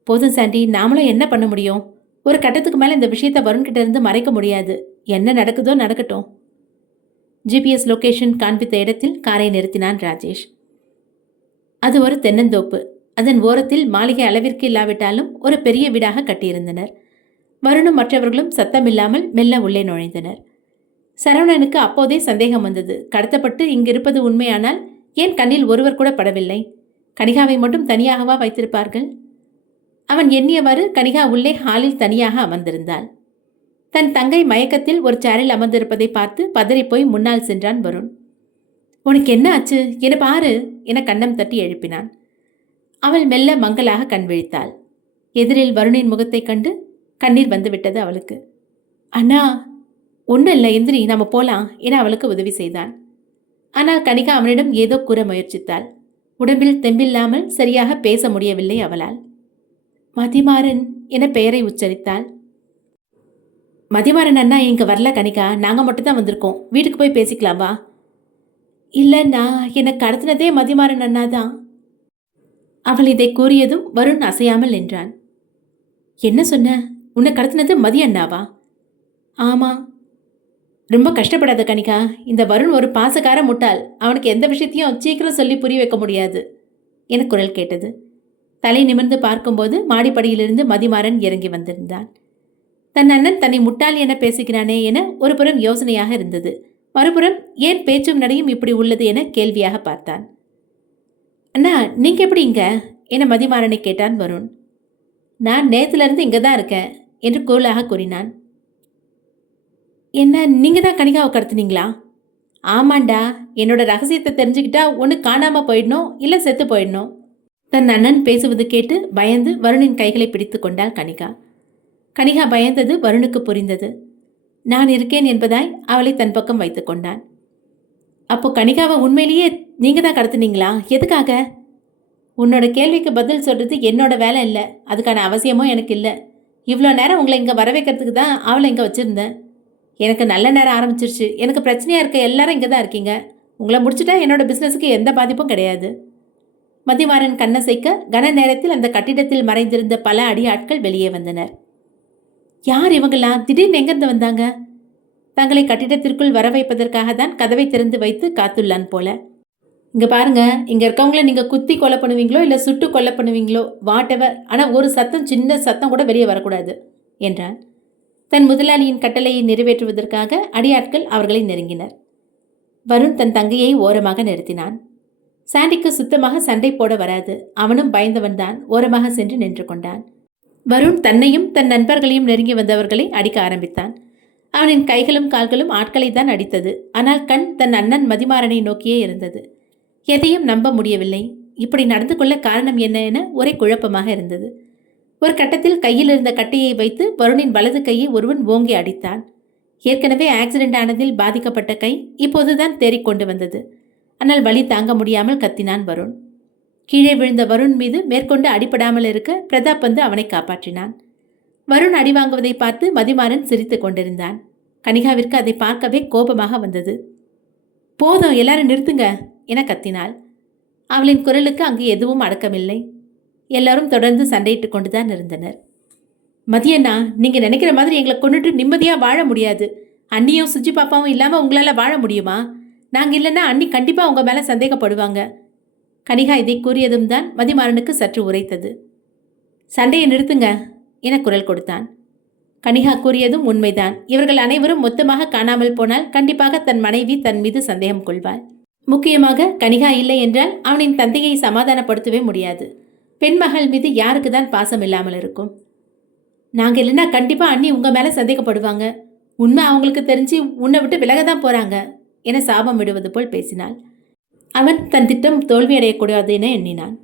போதும் சாண்டி, நாமளும் என்ன பண்ண முடியும்? ஒரு கட்டத்துக்கு மேலே இந்த விஷயத்தை வருண்கிட்ட இருந்து மறைக்க முடியாது. என்ன நடக்குதோ நடக்கட்டும். ஜிபிஎஸ் லொகேஷன் காண்பித்த இடத்தில் காரை நிறுத்தினான் ராஜேஷ். அது ஒரு தென்னந்தோப்பு. அதன் ஓரத்தில் மாளிகை அளவிற்கு இல்லாவிட்டாலும் ஒரு பெரிய வீடாக கட்டியிருந்தனர். வருணும் மற்றவர்களும் சத்தமில்லாமல் மெல்ல உள்ளே நுழைந்தனர். சரவணனுக்கு அப்போதே சந்தேகம் வந்தது. கடத்தப்பட்டு இங்கிருப்பது உண்மையானால் ஏன் கண்ணில் ஒருவர் கூட படவில்லை? கனிகாவை மட்டும் தனியாகவா வைத்திருப்பார்கள்? அவன் எண்ணியவாறு கனிகா உள்ளே ஹாலில் தனியாக அமர்ந்திருந்தாள். தன் தங்கை மயக்கத்தில் ஒரு சேரில் அமர்ந்திருப்பதை பார்த்து பதறிப்போய் முன்னால் சென்றான் வருண். உனக்கு என்ன ஆச்சு? என பாரு என கன்னம் தட்டி எழுப்பினான். அவள் மெல்ல மங்கலாக கண் விழித்தாள். எதிரில் வருணின் முகத்தை கண்டு கண்ணீர் வந்துவிட்டது அவளுக்கு. அண்ணா, ஒன்றும் இல்லை, எந்திரி, நம்ம போலாம் என அவளுக்கு உதவி செய்தான். ஆனால் கனிகா அவனிடம் ஏதோ கூற முயற்சித்தாள். உடம்பில் தெம்பில்லாமல் சரியாக பேச முடியவில்லை அவளால். மதிமாறன் என பெயரை உச்சரித்தாள். மதிமாறன் அண்ணா இங்க வரல கனிகா, நாங்கள் மட்டும்தான் வந்திருக்கோம். வீட்டுக்கு போய் பேசிக்கலாம் வா. இல்லைண்ணா, எனக்கு கடத்தினதே மதிமாறன் அண்ணா தான். அவள் இதை கூறியதும் வருண் அசையாமல் நின்றான். என்ன சொன்ன? உன்னை கடத்தினது மதி அண்ணாவா? ஆமா. ரொம்ப கஷ்டப்படாத கனிகா. இந்த வருண் ஒரு பாசக்கார முட்டாள். அவனுக்கு எந்த விஷயத்தையும் சீக்கிரம் சொல்லி புரிய வைக்க முடியாது என குரல் கேட்டது. தலை நிமிர்ந்து பார்க்கும்போது மாடிப்படியிலிருந்து மதிமாறன் இறங்கி வந்திருந்தான். தன் அண்ணன் தன்னை முட்டாள் என பேசுகிறானே என ஒரு புறம் யோசனையாக இருந்தது. மறுபுறம் ஏன் பேச்சும் நடையும் இப்படி உள்ளது என கேள்வியாக பார்த்தான். அண்ணா, நீங்க எப்படி இங்க என மதிமாறனை கேட்டான் வருண். நான் நேத்திலிருந்து இங்கே தான் இருக்கேன் என்று கூலாக கூறினான். என்ன, நீங்கள் தான் கனிகாவை கடத்துனீங்களா? ஆமாண்டா. என்னோட ரகசியத்தை தெரிஞ்சுக்கிட்டா ஒன்று காணாமல் போயிடணும், இல்லை செத்து போயிடணும். தன் அண்ணன் பேசுவது கேட்டு பயந்து வருணின் கைகளை பிடித்து கொண்டாள் கனிகா. கனிகா பயந்தது வருணுக்கு புரிந்தது. நான் இருக்கேன் என்பதாய் அவளை தன் பக்கம் வைத்து கொண்டான். அப்போ கனிகாவை உண்மையிலேயே நீங்க தான் கடத்துனீங்களா? எதுக்காக? உன்னோட கேள்விக்கு பதில் சொல்றது என்னோட வேலை இல்லை. அதுக்கான அவசியமும் எனக்கு இல்லை. இவ்வளோ நேரம் உங்களை இங்கே வர வைக்கிறதுக்கு தான் அவளை இங்கே வச்சுருந்தேன். எனக்கு நல்ல நேரம் ஆரம்பிச்சிருச்சு. எனக்கு பிரச்சனையாக இருக்க எல்லாரும் இங்கே தான் இருக்கீங்க. உங்களை முடிச்சுட்டா என்னோட பிஸ்னஸுக்கு எந்த பாதிப்பும் கிடையாது. மதிமாறன் கண்ணசைக்க கன நேரத்தில் அந்த கட்டிடத்தில் மறைந்திருந்த பல அடி ஆட்கள் வெளியே வந்தனர். யார் இவங்களாம்? திடீர்னு எங்கேருந்து வந்தாங்க? தங்களை கட்டிடத்திற்குள் வர வைப்பதற்காக தான் கதவை திறந்து வைத்து காத்துள்ளான் போல. இங்கே பாருங்க, இங்கே இருக்கவங்கள நீங்கள் குத்தி கொலை பண்ணுவீங்களோ இல்லை சுட்டு கொலை பண்ணுவீங்களோ, வாட் எவர், ஆனால் ஒரு சத்தம், சின்ன சத்தம் கூட வெளியே வரக்கூடாது என்றான். தன் முதலாளியின் கட்டளையை நிறைவேற்றுவதற்காக அடியாட்கள் அவர்களை நெருங்கினர். வருண் தன் தங்கையை ஓரமாக நிறுத்தினான். சாண்டிக்கு சுத்தமாக சண்டை போட வராது. அவனும் பயந்தவன் தான். ஓரமாக சென்று நின்று கொண்டான். வருண் தன்னையும் தன் நண்பர்களையும் நெருங்கி வந்தவர்களை அடிக்க ஆரம்பித்தான். அவனின் கைகளும் கால்களும் ஆட்களை தான் அடித்தது. ஆனால் கண் தன் அண்ணன் மதிமாறனை நோக்கியே இருந்தது. எதையும் நம்ப முடியவில்லை. இப்படி நடந்து கொள்ள காரணம் என்ன என ஒரே குழப்பமாக இருந்தது. ஒரு கட்டத்தில் கையில் இருந்த கட்டையை வைத்து வருணின் வலது கையை ஒருவன் ஓங்கி அடித்தான். ஏற்கனவே ஆக்சிடென்ட் ஆனதில் பாதிக்கப்பட்ட கை இப்போதுதான் தேறிக்கொண்டு வந்தது. ஆனால் வலி தாங்க முடியாமல் கத்தினான் வருண். கீழே விழுந்த வருண் மீது மேற்கொண்டு அடிபடாமல் இருக்க பிரதாப் வந்து அவனை காப்பாற்றினான். வருண் அடி வாங்குவதை பார்த்து மதிமாறன் சிரித்து கொண்டிருந்தான். கனிகாவிற்கு அதை பார்க்கவே கோபமாக வந்தது. போதும், எல்லாரும் நிறுத்துங்க என கத்தினாள். அவளின் குரலுக்கு அங்கு எதுவும் அடக்கமில்லை. எல்லாரும் தொடர்ந்து சண்டையிட்டு கொண்டுதான் இருந்தனர். மதியண்ணா, நீங்க நினைக்கிற மாதிரி எங்களை கொண்டுட்டு நிம்மதியா வாழ முடியாது. அண்ணியும் சுஜி பாப்பாவும் இல்லாம உங்களால வாழ முடியுமா? நாங்க இல்லைன்னா அண்ணி கண்டிப்பா உங்க மேல சந்தேகப்படுவாங்க. கனிகா இதை கூறியதும் தான் மதிமாறனுக்கு சற்று உரைத்தது. சண்டையை நிறுத்துங்க என குரல் கொடுத்தான். கனிகா கூறியதும் உண்மைதான். இவர்கள் அனைவரும் மொத்தமாக காணாமல் போனால் கண்டிப்பாக தன் மனைவி தன் மீது சந்தேகம் கொள்வாள். முக்கியமாக கனிகா இல்லை என்றால் அவனின் தந்தையை சமாதானப்படுத்தவே முடியாது. பெண்மகள் மீது யாருக்கு தான் பாசம் இல்லாமல் இருக்கும்? நாங்கள் இல்லைன்னா கண்டிப்பாக அண்ணி உங்கள் மேலே சந்தேகப்படுவாங்க. உண்மை அவங்களுக்கு தெரிஞ்சு உன்னை விட்டு விலக தான் போகிறாங்க என சாபம் விடுவது போல் பேசினாள். அவன் தன் திட்டம் தோல்வியடையக்கூடாது என எண்ணினான்.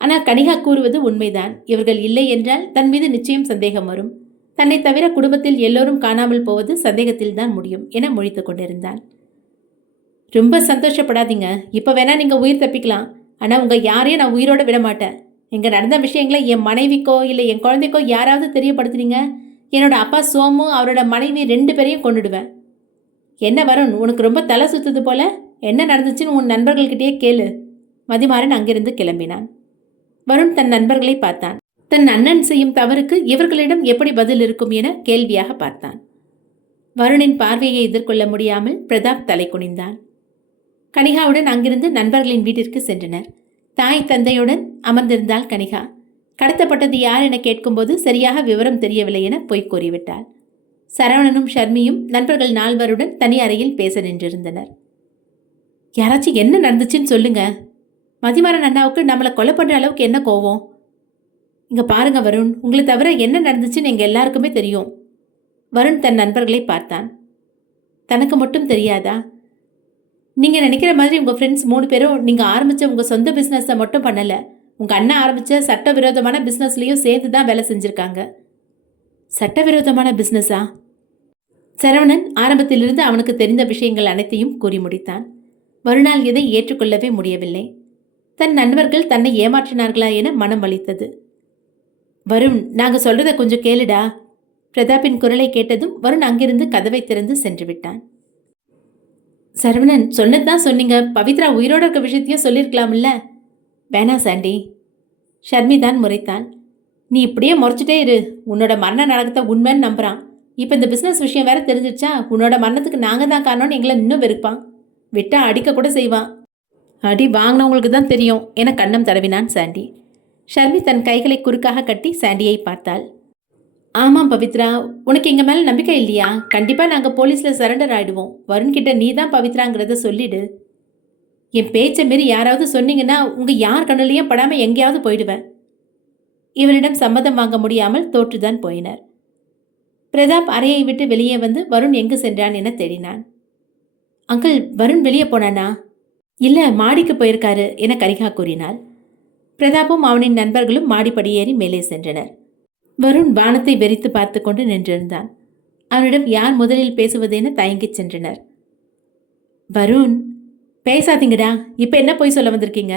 ஆனால் கனிகா கூறுவது உண்மைதான். இவர்கள் இல்லை என்றால் தன் மீது நிச்சயம் சந்தேகம் வரும். தன்னை தவிர குடும்பத்தில் எல்லோரும் காணாமல் போவது சந்தேகத்தில் தான் முடியும் என முழித்து கொண்டிருந்தான். ரொம்ப சந்தோஷப்படாதீங்க. இப்போ வேணா நீங்கள் உயிர் தப்பிக்கலாம். ஆனால் உங்கள் யாரையும் நான் உயிரோடு விட மாட்டேன். இங்கே நடந்த விஷயங்களை என் மனைவிக்கோ இல்லை என் குழந்தைக்கோ யாராவது தெரியப்படுத்துனீங்க, என்னோட அப்பா சோமு அவரோட மனைவி 2 பேரையும் கொண்டுடுவேன். என்ன வருண், உனக்கு ரொம்ப தலை சுத்துது போல. என்ன நடந்துச்சுன்னு உன் நண்பர்கள்கிட்டயே கேளு. மதிமாறன் அங்கிருந்து கிளம்பினான். வருண் தன் நண்பர்களை பார்த்தான். தன் அண்ணன் செய்யும் தவறுக்கு இவர்களிடம் எப்படி பதில் இருக்கும் என கேள்வியாக பார்த்தான். வருணின் பார்வையை எதிர்கொள்ள முடியாமல் பிரதாப் தலை குனிந்தான். கனிகாவுடன் அங்கிருந்து நண்பர்களின் வீட்டிற்கு சென்றனர். தாய் தந்தையுடன் அமர்ந்திருந்தாள் கனிகா. கடத்தப்பட்டது யார் என கேட்கும்போது சரியாக விவரம் தெரியவில்லை என பொய் கூறிவிட்டாள். சரவணனும் ஷர்மியும் நண்பர்கள் 4 தனி அறையில் பேச நின்றிருந்தனர். யாராச்சும் என்ன நடந்துச்சுன்னு சொல்லுங்க. மதிமாறன் அண்ணாவுக்கு நம்மளை கொலை பண்ணுற அளவுக்கு என்ன கோவம்? இங்கே பாருங்க வருண், உங்களை தவிர என்ன நடந்துச்சுன்னு எங்கள் எல்லாருக்குமே தெரியும். வருண் தன் நண்பர்களை பார்த்தான். தனக்கு மட்டும் தெரியாதா? நீங்கள் நினைக்கிற மாதிரி உங்கள் ஃப்ரெண்ட்ஸ் 3 பேரும் நீங்கள் ஆரம்பித்த உங்கள் சொந்த பிஸ்னஸை மட்டும் பண்ணலை. உங்கள் அண்ணன் ஆரம்பித்த சட்டவிரோதமான பிஸ்னஸ்லேயும் சேர்ந்து தான் வேலை செஞ்சுருக்காங்க. சட்டவிரோதமான பிஸ்னஸா? சரவணன் ஆரம்பத்திலிருந்து அவனுக்கு தெரிந்த விஷயங்கள் அனைத்தையும் கூறி முடித்தான். வருணால் இதை ஏற்றுக்கொள்ளவே முடியவில்லை. தன் நண்பர்கள் தன்னை ஏமாற்றினார்களா என மனம் வலித்தது. வருண், நாங்கள் சொல்கிறத கொஞ்சம் கேளுடா. பிரதாப்பின் குரலை கேட்டதும் வருண் அங்கிருந்து கதவை திறந்து சென்று விட்டான். சரவணன், சொன்னதுதான் சொன்னீங்க. பவித்ரா உயிரோட இருக்க விஷயத்தையும் சொல்லியிருக்கலாம்ல. வேணா சாண்டி. ஷர்மி தான் முறைத்தான். நீ இப்படியே முறைச்சிட்டே இரு. உன்னோட மரண நடக்கத்தை உண்மைன்னு நம்புறான். இப்போ இந்த பிஸ்னஸ் விஷயம் வேற தெரிஞ்சிருச்சா? உன்னோட மரணத்துக்கு நாங்கள் தான் காரணம்னு எங்களை இன்னும் வெறுப்பான். விட்டா அடிக்க கூட செய்வான். அடி வாங்கினவங்களுக்கு தான் தெரியும் என கண்ணம் தடவினான் சாண்டி. ஷர்மி தன் கைகளை குறுக்காக கட்டி சாண்டியை பார்த்தாள். ஆமாம் பவித்ரா, உனக்கு எங்கள் மேலே நம்பிக்கை இல்லையா? கண்டிப்பாக நாங்கள் போலீஸில் சரண்டர் ஆகிடுவோம். வருண்கிட்ட நீ தான் பவித்ராங்கிறத சொல்லிடு. என் பேச்சை மாரி யாராவது சொன்னீங்கன்னா உங்கள் யார் கண்ணுலையும் படாமல் எங்கேயாவது போயிடுவேன். இவனிடம் சம்மதம் வாங்க முடியாமல் தோற்றுதான் போயினர். பிரதாப் அறையை விட்டு வெளியே வந்து வருண் எங்கு சென்றான் என தேடினான். அங்கிள், வருண் வெளியே போனானா? இல்லை, மாடிக்கு போயிருக்காரு என கனிகா கூறினாள். பிரதாப்பும் அவனின் நண்பர்களும் மாடிப்படியேறி மேலே சென்றனர். வருண் வானத்தை வெறித்து பார்த்து கொண்டு நின்றிருந்தான். அவனிடம் யார் முதலில் பேசுவதென தயங்கிச் சென்றனர். வருண், பேசாதீங்கடா. இப்போ என்ன பொய் சொல்ல வந்திருக்கீங்க?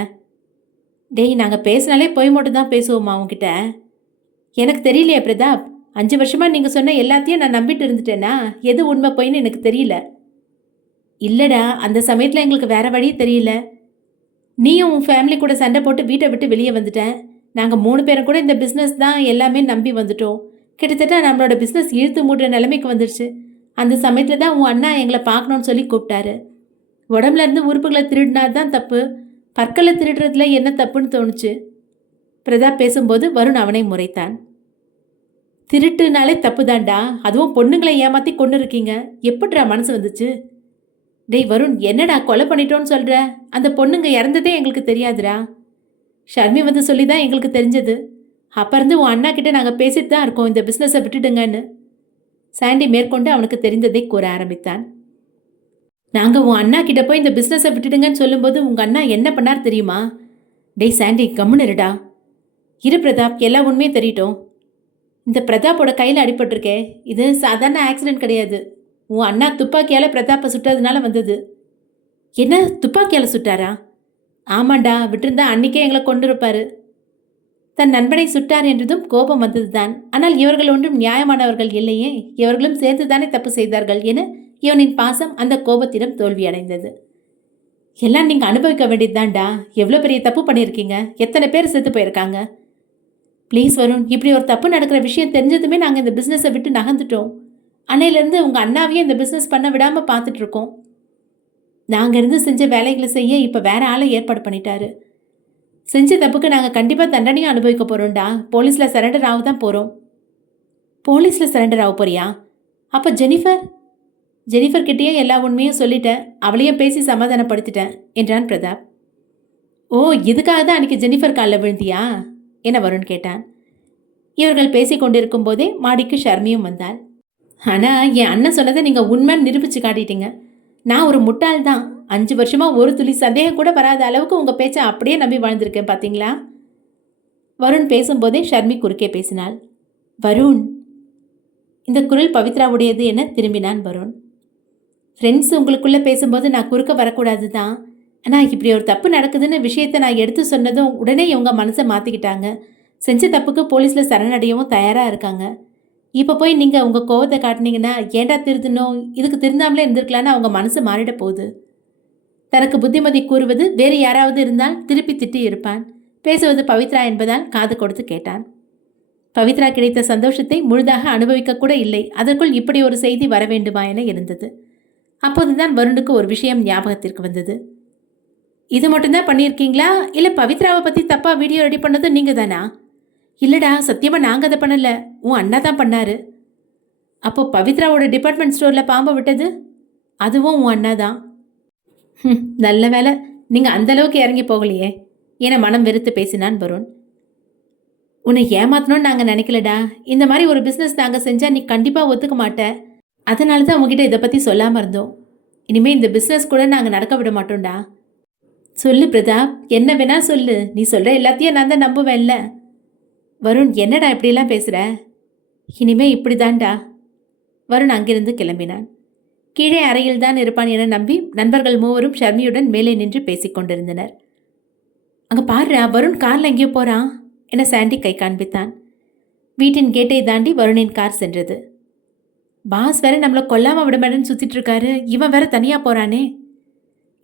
டேய், நாங்கள் பேசினாலே பொய் மட்டும் தான் பேசுவோமா உங்ககிட்ட? எனக்கு தெரியலையே பிரதாப். 5 வருஷமா நீங்கள் சொன்ன எல்லாத்தையும் நான் நம்பிட்டு இருந்துட்டேனா? எது உண்மை பொய்ன்னு எனக்கு தெரியல. இல்லடா, அந்த சமயத்தில் எங்களுக்கு வேற வழி தெரியல. நீயும் உன் ஃபேமிலி கூட சண்டை போட்டு வீட்டை விட்டு வெளியே வந்துட்டேன். நாங்கள் 3 பேரும் கூட இந்த பிஸ்னஸ் தான் எல்லாமே நம்பி வந்துட்டோம். கிட்டத்தட்ட நம்மளோட பிஸ்னஸ் இழுத்து மூடுற நிலைமைக்கு வந்துடுச்சு. அந்த சமயத்தில் தான் உன் அண்ணா எங்களை பார்க்கணுன்னு சொல்லி கூப்பிட்டாரு. உடம்புல இருந்து உறுப்புகளை திருடினா தான் தப்பு, பற்களை திருடுறதுல என்ன தப்புன்னு தோணுச்சு. பிரதாப் பேசும்போது வருண் அவனை முறைத்தான். திருட்டுனாலே தப்பு தான்டா, அதுவும் பொண்ணுங்களை ஏமாற்றி கொண்டு இருக்கீங்க. எப்படிடா மனசு வந்துச்சு? டேய் வருண், என்னடா கொலை பண்ணிட்டோன்னு சொல்கிற? அந்த பொண்ணுங்க இறந்ததே எங்களுக்கு தெரியாதுடா. ஷர்மி வந்து சொல்லி தான் எங்களுக்கு தெரிஞ்சது. அப்போ இருந்து உன் அண்ணா கிட்டே நாங்கள் பேசிட்டு தான் இருக்கோம் இந்த பிஸ்னஸை விட்டுடுங்கன்னு. சாண்டி மேற்கொண்டு அவனுக்கு தெரிந்ததை கூற ஆரம்பித்தான். நாங்கள் உன் அண்ணா கிட்ட போய் இந்த பிஸ்னஸை விட்டுடுங்கன்னு சொல்லும்போது உங்கள் அண்ணா என்ன பண்ணார் தெரியுமா? டேய் சாண்டி, கம்முன்னு இருடா. இரு பிரதாப், எல்லா உண்மையும் தெரியட்டும். இந்த பிரதாப்போட கையில் அடிபட்டிருக்கே, இது சாதாரண ஆக்சிடென்ட் கிடையாது. உன் அண்ணா துப்பாக்கியால் பிரதாப்பை சுட்டதுனால வந்தது. என்ன, துப்பாக்கியால் சுட்டாரா? ஆமாண்டா, விட்டிருந்தா அன்னைக்கே எங்களை கொண்டு இருப்பாரு. தன் நண்பனை சுட்டார் என்றதும் கோபம் வந்ததுதான். ஆனால் இவர்கள் ஒன்றும் நியாயமானவர்கள் இல்லையே, இவர்களும் சேர்ந்துதானே தப்பு செய்தார்கள் என இவனின் பாசம் அந்த கோபத்திடம் தோல்வியடைந்தது. எல்லாம் நீங்கள் அனுபவிக்க வேண்டியதுதான்டா. எவ்வளோ பெரிய தப்பு பண்ணியிருக்கீங்க, எத்தனை பேர் செத்து போயிருக்காங்க. ப்ளீஸ் வருண், இப்படி ஒரு தப்பு நடக்கிற விஷயம் தெரிஞ்சதுமே நாங்கள் இந்த பிஸ்னஸை விட்டு நகர்ந்துட்டோம். அன்னையிலேருந்து உங்கள் அண்ணாவையும் இந்த பிஸ்னஸ் பண்ண விடாமல் பார்த்துட்ருக்கோம். நாங்கள் இருந்து செஞ்ச வேலைகளை செய்ய இப்போ வேற ஆளை ஏற்பாடு பண்ணிட்டாரு. செஞ்ச தப்புக்கு நாங்கள் கண்டிப்பாக தண்டனையும் அனுபவிக்க போகிறோம்டா. போலீஸில் சரண்டர் ஆக தான் போகிறோம். போலீஸில் சரண்டர் ஆக போறியா? அப்போ ஜெனிஃபர் கிட்டேயே எல்லா உண்மையும் சொல்லிட்டேன், அவளையும் பேசி சமாதானப்படுத்திட்டேன் என்றான் பிரதாப். ஓ, இதுக்காக தான் அன்றைக்கி ஜெனிஃபர் காலில் விழுந்தியா என வருண் கேட்டான். இவர்கள் பேசி கொண்டிருக்கும் போதே மாடிக்கு ஷர்மியும் வந்தாள். ஆனால் என் அண்ணன் சொன்னதை நீங்கள் உண்மைன்னு நிரூபித்து காட்டிட்டீங்க. நான் ஒரு முட்டாள் தான். 5 வருஷமாக ஒரு துளி சந்தேகம் கூட வராத அளவுக்கு உங்கள் பேச்சை அப்படியே நம்பி வாழ்ந்திருக்கேன் பார்த்தீங்களா? வருண் பேசும்போதே ஷர்மி குறுக்கே பேசினாள். வருண், இந்த குரல் பவித்ராவுடையது என திரும்பினான் வருண். ஃப்ரெண்ட்ஸ் உங்களுக்குள்ளே பேசும்போது நான் குறுக்க வரக்கூடாது தான். ஆனால் இப்படி ஒரு தப்பு நடக்குதுன்னு விஷயத்தை நான் எடுத்து சொன்னதும் உடனே இவங்க மனசை மாற்றிக்கிட்டாங்க. செஞ்ச தப்புக்கு போலீஸில் சரணடையவும் தயாராக இருக்காங்க. இப்போ போய் நீங்கள் உங்கள் கோவத்தை காட்டினீங்கன்னா ஏண்டா திருந்தணும், இதுக்கு திருந்தாமலே இருந்திருக்கலான்னு அவங்க மனசு மாறிட போகுது. தனக்கு புத்திமதி கூறுவது வேறு யாராவது இருந்தால் திருப்பி திட்டி இருப்பான். பேசுவது பவித்ரா என்பதால் காது கொடுத்து கேட்டான். பவித்ரா கிடைத்த சந்தோஷத்தை முழுதாக அனுபவிக்க கூட இல்லை. அதற்குள் இப்படி ஒரு செய்தி வர வேண்டுமா என இருந்தது. அப்போதுதான் வருணுக்கு ஒரு விஷயம் ஞாபகத்திற்கு வந்தது. இது மட்டும்தான் பண்ணியிருக்கீங்களா, இல்லை பவித்ராவை பற்றி தப்பாக வீடியோ ரெடி பண்ணது நீங்கள் தானா? இல்லைடா, சத்தியமாக நாங்கள் அதை பண்ணலை, உன் அண்ணா தான் பண்ணாரு. அப்போ பவித்ராவோட டிபார்ட்மெண்ட் ஸ்டோரில் பாம்பை விட்டது அதுவும் உன் அண்ணா தான். நல்ல வேலை நீங்கள் அந்தளவுக்கு இறங்கி போகலையே என மனம் வெறுத்து பேசினான் வருண். உன்னை ஏமாத்தணும்னு நாங்கள் நினைக்கலடா. இந்த மாதிரி ஒரு பிஸ்னஸ் நாங்கள் செஞ்சால் நீ கண்டிப்பாக ஒத்துக்க மாட்டேன். அதனால தான் உங்ககிட்ட இதை பற்றி சொல்லாமல் இருந்தோம். இனிமேல் இந்த பிஸ்னஸ் கூட நாங்கள் நடக்க விட மாட்டோம்டா. சொல்லு பிரதாப், என்ன வேணா சொல்லு. நீ சொல்கிற எல்லாத்தையும் நான் தான் நம்புவேன்ல. வருண், என்னடா இப்படிலாம் பேசுகிற? இனிமே இப்படி தான்டா. வருண் அங்கிருந்து கிளம்பினான். கீழே அறையில் தான் இருப்பான் என நம்பி நண்பர்கள் மூவரும் ஷர்மியுடன் மேலே நின்று பேசிக்கொண்டிருந்தனர். அங்கே பாருடா, வருண் காரில் எங்கேயோ போகிறான் என சாண்டி கை காண்பித்தான். வீட்டின் கேட்டை தாண்டி வருணின் கார் சென்றது. பாஸ் வேற நம்மளை கொல்லாமல் விட மாட்டேன்னு சுற்றிட்டு இருக்காரு, இவன் வேற தனியாக போகிறானே.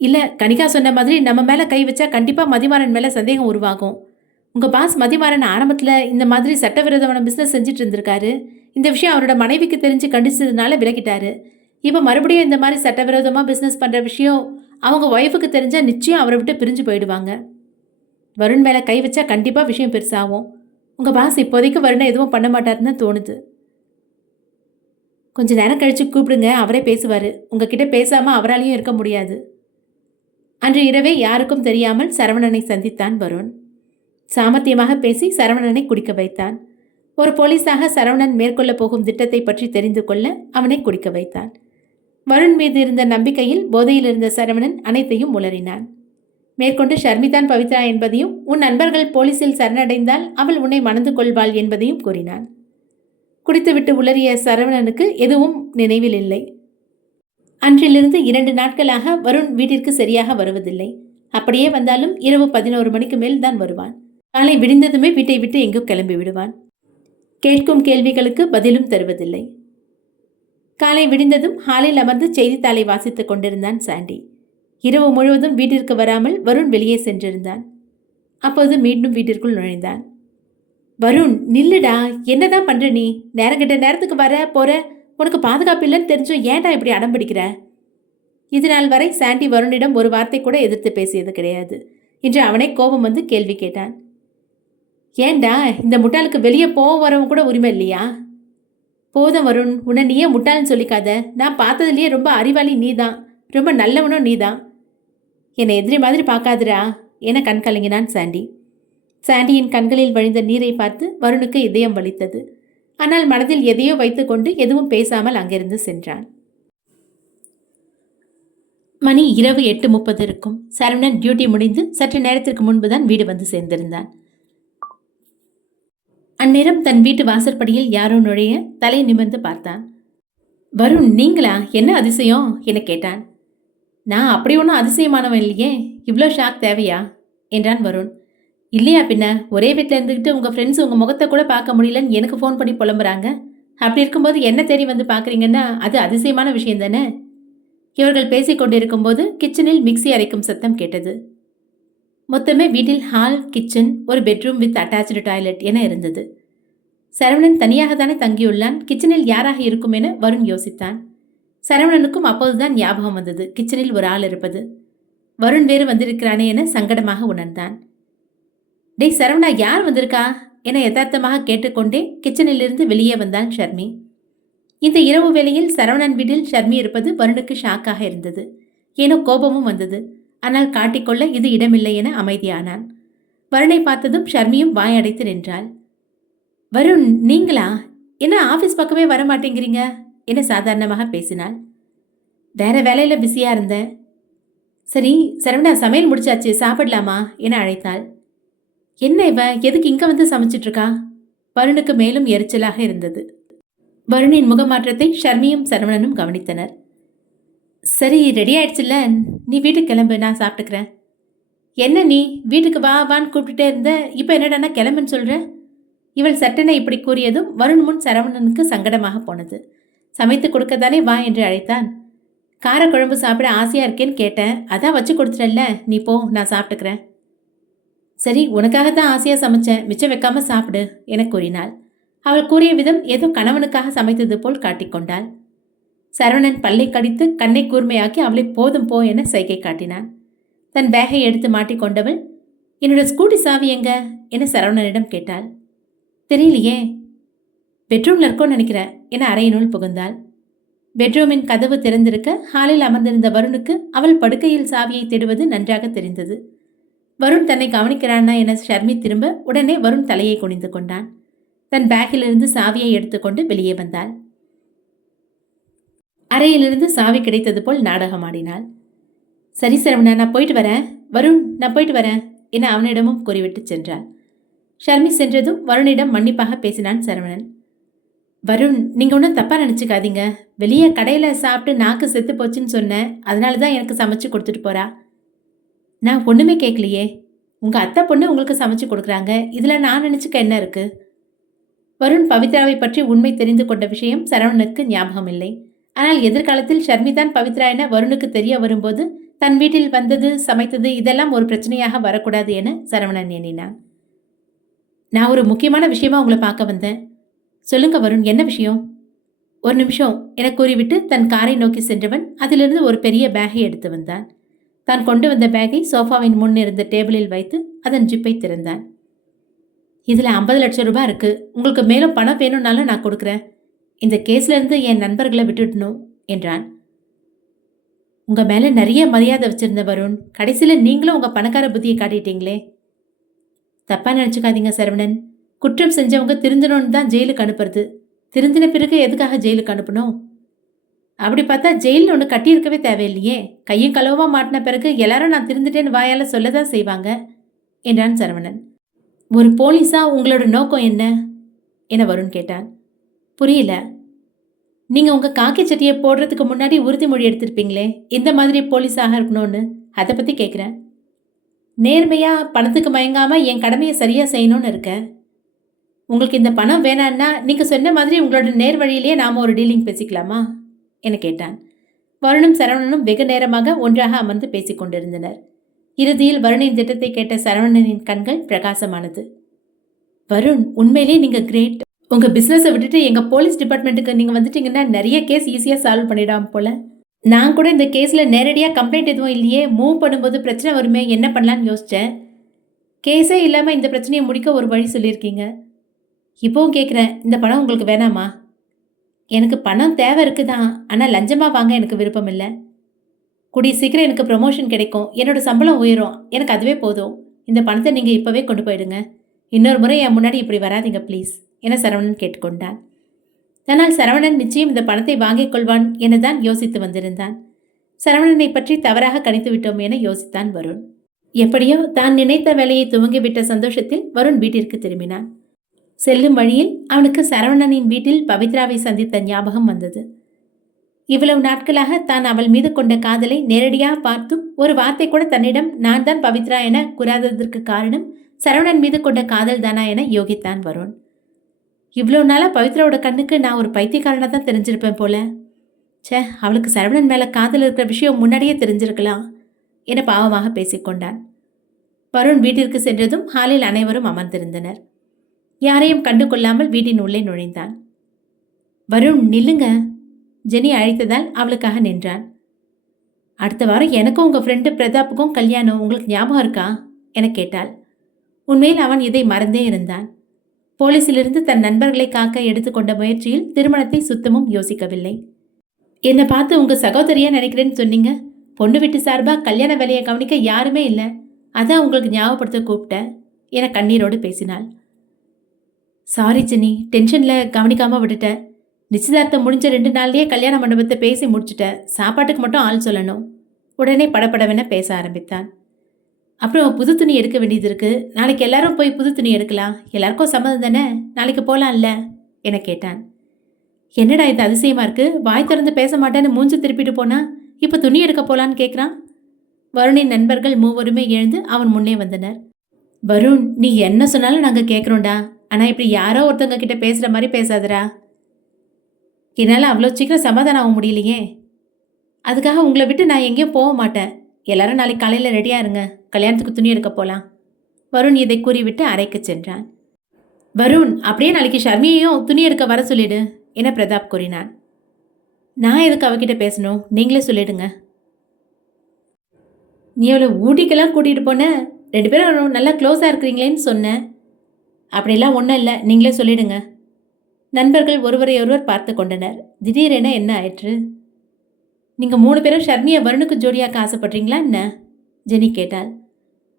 இல்லை, கனிகா சொன்ன மாதிரி நம்ம மேலே கை வச்சா கண்டிப்பாக மதிமாறன் மேலே சந்தேகம் உருவாகும். உங்கள் பாஸ் மதிமாறன் ஆரம்பத்தில் இந்த மாதிரி சட்டவிரோதமான பிஸ்னஸ் செஞ்சுட்டு இருந்திருக்காரு. இந்த விஷயம் அவரோட மனைவிக்கு தெரிஞ்சு கண்டிச்சதுனால விலகிட்டாரு. இப்போ மறுபடியும் இந்த மாதிரி சட்டவிரோதமாக பிஸ்னஸ் பண்ணுற விஷயம் அவங்க ஒய்ஃபுக்கு தெரிஞ்சால் நிச்சயம் அவரை விட்டு பிரிஞ்சு போயிடுவாங்க. வருண் மேலே கை வச்சா கண்டிப்பாக விஷயம் பெருசாகும். உங்கள் பாஸ் இப்போதைக்கு வருணை எதுவும் பண்ண மாட்டாருன்னு தோணுது. கொஞ்சம் நேரம் கழித்து கூப்பிடுங்க, அவரே பேசுவார். உங்ககிட்ட பேசாமல் அவராலையும் இருக்க முடியாது. அன்று இரவே யாருக்கும் தெரியாமல் சரவணனை சந்தித்தான் வருண். சாமர்த்தியமாக பேசி சரவணனை குடிக்க வைத்தான். ஒரு போலீஸாக சரவணன் மேற்கொள்ள போகும் திட்டத்தை பற்றி தெரிந்து கொள்ள அவனை குடிக்க வைத்தான். வருண் மீது இருந்த நம்பிக்கையில் போதையில் இருந்த சரவணன் அனைத்தையும் உளறினான். மேற்கொண்டு ஷர்மிதான் பவித்ரா என்பதையும், உன் நண்பர்கள் போலீஸில் சரணடைந்தால் அவள் உன்னை மணந்து கொள்வாள் என்பதையும் கூறினான். குடித்துவிட்டு உளறிய சரவணனுக்கு எதுவும் நினைவில் இல்லை. அன்றிலிருந்து 2 நாட்களாக வருண் வீட்டிற்கு சரியாக வருவதில்லை. அப்படியே வந்தாலும் இரவு 11 மணிக்கு மேல் தான் வருவான். காலை விடிந்ததுமே வீட்டை விட்டு எங்கோ கிளம்பி விடுவான். கேட்கும் கேள்விகளுக்கு பதிலும் தருவதில்லை. காலை விடிந்ததும் ஹாலில் அமர்ந்து செய்தித்தாளை வாசித்துக் கொண்டிருந்தான் சாண்டி. இரவு முழுவதும் வீட்டிற்கு வராமல் வருண் வெளியே சென்றிருந்தான். அப்போது மீண்டும் வீட்டிற்குள் நுழைந்தான். வருண், நில்லுடா, என்னதான் பண்ற நீ? நேரங்கிட்ட நேரத்துக்கு வர போற, உனக்கு பாதுகாப்பு இல்லைன்னு தெரிஞ்சும் ஏன்டா இப்படி அடம் பிடிக்கிற? இது நாள் வரை சாண்டி வருணிடம் ஒரு வார்த்தை கூட எதிர்த்து பேசியது கிடையாது. இன்று அவனே கோபம் வந்து கேள்வி கேட்டான். ஏண்டா, இந்த முட்டாளுக்கு வெளியே போக வரவும் கூட உரிமை இல்லையா? போதும் வருண், உன்னை நீயே முட்டாள்னு சொல்லிக்காத. நான் பார்த்ததுலேயே ரொம்ப அறிவாளி நீதான், ரொம்ப நல்லவனும் நீதான். என்னை எதிரி மாதிரி பார்க்காதுரா என கண் கலங்கினான் சாண்டி. சாண்டியின் கண்களில் வழிந்த நீரை பார்த்து வருணுக்கு இதயம் வலித்தது. ஆனால் மனதில் எதையோ வைத்துக்கொண்டு எதுவும் பேசாமல் அங்கிருந்து சென்றான். மணி இரவு 8:30 இருக்கும். சரவணன் டியூட்டி முடிந்து சற்று நேரத்திற்கு முன்புதான் வீடு வந்து சேர்ந்திருந்தான். அந்நேரம் தன் வீட்டு வாசற்படியில் யாரோ நுழைய தலை நிமிர்ந்து பார்த்தான். வருண், நீங்களா? என்ன அதிசயம் என கேட்டான். நான் அப்படி ஒன்றும் அதிசயமானவன் இல்லையே, இவ்வளோ ஷாக் தேவையா என்றான் வருண். இல்லையா பின்ன, ஒரே வீட்டில் இருந்துக்கிட்டு உங்கள் ஃப்ரெண்ட்ஸ் உங்கள் முகத்தை கூட பார்க்க முடியலன்னு எனக்கு ஃபோன் பண்ணி புலம்புறாங்க. அப்படி இருக்கும்போது என்ன தேடி வந்து பார்க்குறீங்கன்னா அது அதிசயமான விஷயம் தானே? இவர்கள் பேசிக்கொண்டிருக்கும்போது கிச்சனில் மிக்சி அரைக்கும் சத்தம் கேட்டது. மொத்தமே வீட்டில் ஹால், கிச்சன், ஒரு பெட்ரூம் வித் அட்டாச்சு டாய்லெட் என இருந்தது. சரவணன் தனியாகத்தானே தங்கியுள்ளான், கிச்சனில் யாராக இருக்கும் என வருண் யோசித்தான். சரவணனுக்கும் அப்போதுதான் ஞாபகம் வந்தது கிச்சனில் ஒரு ஆள் இருப்பது. வருண் வேறு வந்திருக்கிறானே என சங்கடமாக உணர்ந்தான். டேய் சரவணா, யார் வந்திருக்கா என யதார்த்தமாக கேட்டுக்கொண்டே கிச்சனிலிருந்து வெளியே வந்தான் ஷர்மி. இந்த இரவு வேளையில் சரவணன் வீட்டில் ஷர்மி இருப்பது வருணுக்கு ஷாக்காக இருந்தது. ஏனோ கோபமும் வந்தது. ஆனால் காட்டிக்கொள்ள இது இடமில்லை என அமைதியானான். வருணை பார்த்ததும் ஷர்மியும் வாயடைத்து நின்றாள். வருண், நீங்களா? என்ன ஆஃபீஸ் பக்கமே வர மாட்டேங்கிறீங்க என சாதாரணமாக பேசினாள். வேற வேலையில பிஸியா இருந்தேன். சரி சரவணா, சமையல் முடிச்சாச்சு, சாப்பிடலாமா என அழைத்தாள். என்ன இவ எதுக்கு இங்க வந்து சமைச்சிட்டு இருக்கா? வருணுக்கு மேலும் எரிச்சலாக இருந்தது. வருணின் முகமாற்றத்தை ஷர்மியும் சரவணனும் கவனித்தனர். சரி, ரெடி ஆயிடுச்சுல்ல, நீ வீட்டுக்கு கிளம்பு, நான் சாப்பிட்டுக்கிறேன். என்ன நீ வீட்டுக்கு வா வான்னு கூப்பிட்டுட்டே இருந்த, இப்போ என்னடானா கிளம்புன்னு சொல்ற? இவள் சட்டென இப்படி கூறியதும் வருண் முன் சரவணனுக்கு சங்கடமாக போனது. சமைத்து கொடுக்கத்தானே வா என்று அழைத்தான். காரக்குழம்பு சாப்பிட ஆசையா இருக்கேன்னு கேட்டேன், அதான் வச்சு கொடுத்துட்டல்ல, நீ போ, நான் சாப்பிட்டுக்கிறேன். சரி, உனக்காகத்தான் ஆசையா சமைச்சேன், மிச்சம் வைக்காம சாப்பிடு என கூறினாள். அவள் கூறிய விதம் ஏதோ கணவனுக்காக சமைத்தது போல் காட்டிக்கொண்டாள். சரவணன் பல்லை கடித்து கண்ணை கூர்மையாக்கி அவளை போதும் போ என சைகை காட்டினான். தன் பேகை எடுத்து மாட்டிக்கொண்டவள், என்னோட ஸ்கூட்டி சாவி எங்க என சரவணனிடம் கேட்டாள். தெரியலையே, பெட்ரூம்ல இருக்கோன்னு நினைக்கிறேன் என அறையினுள் புகுந்தாள். பெட்ரூமின் கதவு திறந்திருக்க ஹாலில் அமர்ந்திருந்த வருணுக்கு அவள் படுக்கையில் சாவியை தேடுவது நன்றாக தெரிந்தது. வருண் தன்னை கவனிக்கிறானா என ஷர்மி திரும்ப உடனே வருண் தலையை குனிந்து கொண்டான். தன் பேக்கிலிருந்து சாவியை எடுத்துக்கொண்டு வெளியே வந்தாள். அறையிலிருந்து சாவி கிடைத்தது போல் நாடகமாடினாள். சரி சரவணா, நான் போயிட்டு வரேன். வருண், நான் போயிட்டு வரேன் என அவனிடமும் கூறிவிட்டு சென்றாள். ஷர்மி சென்றதும் வருணிடம் மன்னிப்பாக பேசினான் சரவணன். வருண், நீங்க ஒன்றும் தப்பா நினைச்சுக்காதீங்க. வெளியே கடையில சாப்பிட்டு நாக்கு செத்து போச்சுன்னு சொன்னேன், அதனாலதான் எனக்கு சமைச்சு கொடுத்துட்டு போறா. நான் ஒண்ணுமே கேட்கலையே. உங்க அத்தை பொண்ணு உங்களுக்கு சமைச்சு கொடுக்குறாங்க, இதுல நான் நினைச்சுக்க என்ன இருக்கு? வருண் பவித்ராவை பற்றி உண்மை தெரிந்து கொண்ட விஷயம் சரவணனுக்கு ஞாபகம் இல்லை. ஆனால் எதிர்காலத்தில் ஷர்மிதான் பவித்ரா என வருணுக்கு தெரிய வரும்போது தன் வீட்டில் வந்தது, சமைத்தது இதெல்லாம் ஒரு பிரச்சனையாக வரக்கூடாது என சரவணன் எண்ணினான். நான் ஒரு முக்கியமான விஷயமா உங்களை பார்க்க வந்தேன். சொல்லுங்க வருண், என்ன விஷயம்? ஒரு நிமிஷம் என கூறிவிட்டு தன் காரை நோக்கி சென்றவன் அதிலிருந்து ஒரு பெரிய பேகை எடுத்து வந்தான். தான் கொண்டு வந்த பேகை சோஃபாவின் முன் இருந்த டேபிளில் வைத்து அதன் ஜிப்பை திறந்தான். இதில் 50 லட்சம் ரூபாய் இருக்கு. உங்களுக்கு மேலும் பணம் வேணும்னாலும் நான் கொடுக்குறேன். இந்த கேஸ்ல இருந்து என் நண்பர்களை விட்டுடணும் என்றான். உங்க மேல நிறைய மரியாதை வச்சிருந்த வருண், கடைசியில நீங்களும் உங்க பணக்கார புத்தியை காட்டிட்டீங்களே. தப்பா நினைச்சுக்காதீங்க சரவணன். குற்றம் செஞ்சவங்க திருந்தணும்னு தான் ஜெயிலுக்கு அனுப்புறது. திருந்தின பிறகு எதுக்காக ஜெயிலுக்கு அனுப்பணும்? அப்படி பார்த்தா ஜெயிலில் ஒன்று கட்டியிருக்கவே தேவையில்லையே. கையும் களவுமா மாட்டின பிறகு எல்லாரும் நான் திருந்துட்டேன்னு வாயால சொல்லதான் செய்வாங்க என்றான் சரவணன். ஒரு போலீஸா உங்களோட நோக்கம் என்ன என வருண் கேட்டான். புரியல. நீங்கள் உங்கள் காக்கி சட்டியை போடுறதுக்கு முன்னாடி உறுதிமொழி எடுத்திருப்பீங்களே, இந்த மாதிரி போலீஸாக இருக்கணும்னு. அதை பற்றி கேட்குறேன். நேர்மையாக பணத்துக்கு மயங்காமல் என் கடமையை சரியாக செய்யணும்னு இருக்கேன். உங்களுக்கு இந்த பணம் வேணான்னா நீங்கள் சொன்ன மாதிரி உங்களோட நேர் வழியிலேயே நாம் ஒரு டீலிங் பேசிக்கலாமா என கேட்டான். வருணும் சரவணனும் வெகு நேரமாக ஒன்றாக அமர்ந்து பேசிக் கொண்டிருந்தனர். இறுதியில் வருணின் திட்டத்தை கேட்ட சரவணனின் கண்கள் பிரகாசமானது. வருண், உண்மையிலே நீங்கள் கிரேட். உங்கள் பிஸ்னஸை விட்டுட்டு எங்கள் போலீஸ் டிபார்ட்மெண்ட்டுக்கு நீங்கள் வந்துட்டீங்கன்னா நிறைய கேஸ் ஈஸியாக சால்வ் பண்ணிடாம போல. நான் கூட இந்த கேஸில் நேரடியாக கம்ப்ளைண்ட் எதுவும் இல்லையே, மூவ் பண்ணும்போது பிரச்சனை வருமே, என்ன பண்ணலான்னு யோசித்தேன். கேஸே இல்லாமல் இந்த பிரச்சனையை முடிக்க ஒரு வழி சொல்லியிருக்கீங்க. இப்போவும் கேட்குறேன், இந்த பணம் உங்களுக்கு வேணாமா? எனக்கு பணம் தேவை இருக்குதான், ஆனால் லஞ்சமாக வாங்க எனக்கு விருப்பம் இல்லை. கூடிய சீக்கிரம் எனக்கு ப்ரொமோஷன் கிடைக்கும், என்னோடய சம்பளம் உயரும், எனக்கு அதுவே போதும். இந்த பணத்தை நீங்கள் இப்போவே கொண்டு போயிடுங்க. இன்னொரு முறை என் முன்னாடி இப்படி வராதிங்க ப்ளீஸ் என சரவணன் கேட்டுக்கொண்டான். ஆனால் சரவணன் நிச்சயம் இந்த பணத்தை வாங்கிக் கொள்வான் எனதான் யோசித்து வந்திருந்தான். சரவணனை பற்றி தவறாக கணித்து விட்டோம் என யோசித்தான் வருண். எப்படியோ தான் நினைத்த வேலையை துவங்கிவிட்ட சந்தோஷத்தில் வருண் வீட்டிற்கு திரும்பினான். செல்லும் வழியில் அவனுக்கு சரவணனின் வீட்டில் பவித்ராவை சந்தித்த ஞாபகம் வந்தது. இவ்வளவு நாட்களாக தான் அவள் மீது கொண்ட காதலை நேரடியாக பார்த்தும் ஒரு வார்த்தை கூட தன்னிடம் நான் தான் பவித்ரா என கூறாததற்கு காரணம் சரவணன் மீது கொண்ட காதல் தானா என யோகித்தான் வருண். இவ்வளோ நாளாக பவித்ராவோட கண்ணுக்கு நான் ஒரு பைத்தியக்காரனாக தான் தெரிஞ்சிருப்பேன் போல. அவளுக்கு சரவணன் மேலே காதல் இருக்கிற விஷயம் முன்னாடியே தெரிஞ்சிருக்கலாம் என பாவமாக பேசிக்கொண்டான். வருண் வீட்டிற்கு சென்றதும் ஹாலில் அனைவரும் அமர்ந்திருந்தனர். யாரையும் கண்டு கொள்ளாமல் வீட்டின் உள்ளே நுழைந்தான். வருண், நில்லுங்க. ஜெனி அழைத்ததால் அவளுக்காக நின்றான். அடுத்த வாரம் எனக்கும் உங்கள் ஃப்ரெண்டு பிரதாப்புக்கும் கல்யாணம், உங்களுக்கு ஞாபகம் இருக்கா என கேட்டாள். உண்மையில் அவன் இதை மறந்தே இருந்தான். போலீஸிலிருந்து தன் நண்பர்களை காக்க எடுத்துக்கொண்ட முயற்சியில் திருமணத்தை சுத்தமும் யோசிக்கவில்லை. என்னை பார்த்து உங்கள் சகோதரியாக நினைக்கிறேன்னு சொன்னீங்க. பொண்ணு வீட்டு சார்பாக கல்யாண வேலையை கவனிக்க யாருமே இல்லை, அதான் உங்களுக்கு ஞாபகப்படுத்த கூப்பிட்டேன் என கண்ணீரோடு பேசினாள். சாரி ஜெனி, டென்ஷனில் கவனிக்காமல் விட்டுட்டேன். நிச்சயதார்த்தம் முடிஞ்ச 2 நாள்லேயே கல்யாண மண்டபத்தை பேசி முடிச்சுட்டேன். சாப்பாட்டுக்கு மட்டும் ஆள் சொல்லணும். உடனே படபடவென பேச ஆரம்பித்தான். அப்புறம் புது துணி எடுக்க வேண்டியது இருக்குது. நாளைக்கு எல்லாரும் போய் புது துணி எடுக்கலாம். எல்லாருக்கும் சம்மதம் தானே? நாளைக்கு போகலாம்ல என கேட்டான். என்னடா இது அதிசயமாக இருக்குது, வாய் திறந்து பேச மாட்டேன்னு மூஞ்சி திருப்பிட்டு போனா இப்போ துணி எடுக்க போகலான்னு கேட்குறான். வருணின் நண்பர்கள் மூவருமே எழுந்து அவன் முன்னே வந்தனர். வருண், நீ என்ன சொன்னாலும் நாங்கள் கேட்குறோண்டா, ஆனால் இப்படி யாரோ ஒருத்தவங்க கிட்ட பேசுகிற மாதிரி பேசாதரா. என்னால் அவ்வளோ சீக்கிரம் சமாதானம் ஆக முடியலையே. அதுக்காக உங்களை விட்டு நான் எங்கேயும் போக மாட்டேன். எல்லாரும் நாளைக்கு காலையில் ரெடியாக இருங்க, கல்யாணத்துக்கு துணி எடுக்க போகலாம். வருண் இதை கூறிவிட்டு அறைக்கு சென்றான். வருண், அப்படியே நாளைக்கு ஷர்மியையும் துணி எடுக்க வர சொல்லிடு என பிரதாப் கூறினான். நான் எதுக்கு அவகிட்ட பேசணும், நீங்களே சொல்லிடுங்க. நீ அவளை ஊட்டிக்கெல்லாம் கூட்டிகிட்டு போன, 2 பேரும் நல்லா க்ளோஸாக இருக்கிறீங்களேன்னு சொன்னேன். அப்படிலாம் ஒன்றும் இல்லை, நீங்களே சொல்லிடுங்க. நண்பர்கள் ஒருவரையொருவர் பார்த்து கொண்டனர். திடீரென என்ன ஆயிற்று? நீங்கள் 3 பேரும் ஷர்மியை வருணுக்கு ஜோடியாக்க ஆசைப்படுறீங்களா என்ன? ஜெனி கேட்டாள்.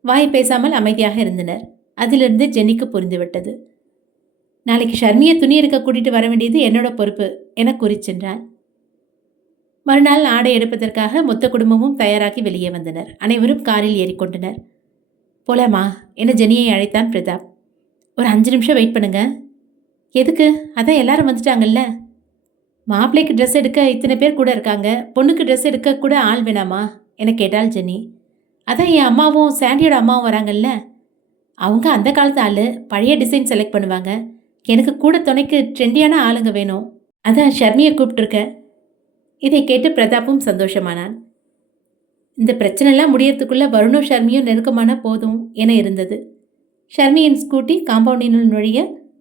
வாய் பேசாமல் அமைதியாக இருந்தனர். அதிலிருந்து ஜெனிக்கு புரிந்துவிட்டது. நாளைக்கு ஷர்மியை துணி எடுக்க கூட்டிகிட்டு வர வேண்டியது என்னோட பொறுப்பு என கூறி சென்றாள். மறுநாள் ஆடை எடுப்பதற்காக மொத்த குடும்பமும் தயாராகி வெளியே வந்தனர். அனைவரும் காரில் ஏறிக்கொண்டனர். போலாமா என ஜெனியை அழைத்தான் பிரதாப். ஒரு 5 நிமிஷம் வெயிட் பண்ணுங்க. எதுக்கு? அதான் எல்லாரும் வந்துட்டாங்கல்ல. மாப்பிள்ளைக்கு ட்ரெஸ் எடுக்க இத்தனை பேர் கூட இருக்காங்க, பொண்ணுக்கு ட்ரெஸ் எடுக்க கூட ஆள் வேணாமா என கேட்டாள் ஜெனி. அதான் என் அம்மாவும் சாண்டியோட அம்மாவும் வராங்கல்ல, அவங்க அந்த காலத்து ஆள், பழைய டிசைன் செலக்ட் பண்ணுவாங்க. எனக்கு கூட துணைக்கு ட்ரெண்டியான ஆளுங்க வேணும், அதான் ஷர்மியை கூப்பிட்டுருக்க. இதை கேட்டு பிரதாப்பும் சந்தோஷமானான். இந்த பிரச்சனைலாம் முடியறதுக்குள்ளே வருணும் ஷர்மியும் நெருக்கமான போதும் என இருந்தது. ஷர்மியின் ஸ்கூட்டி காம்பவுண்டினுள் நுழைய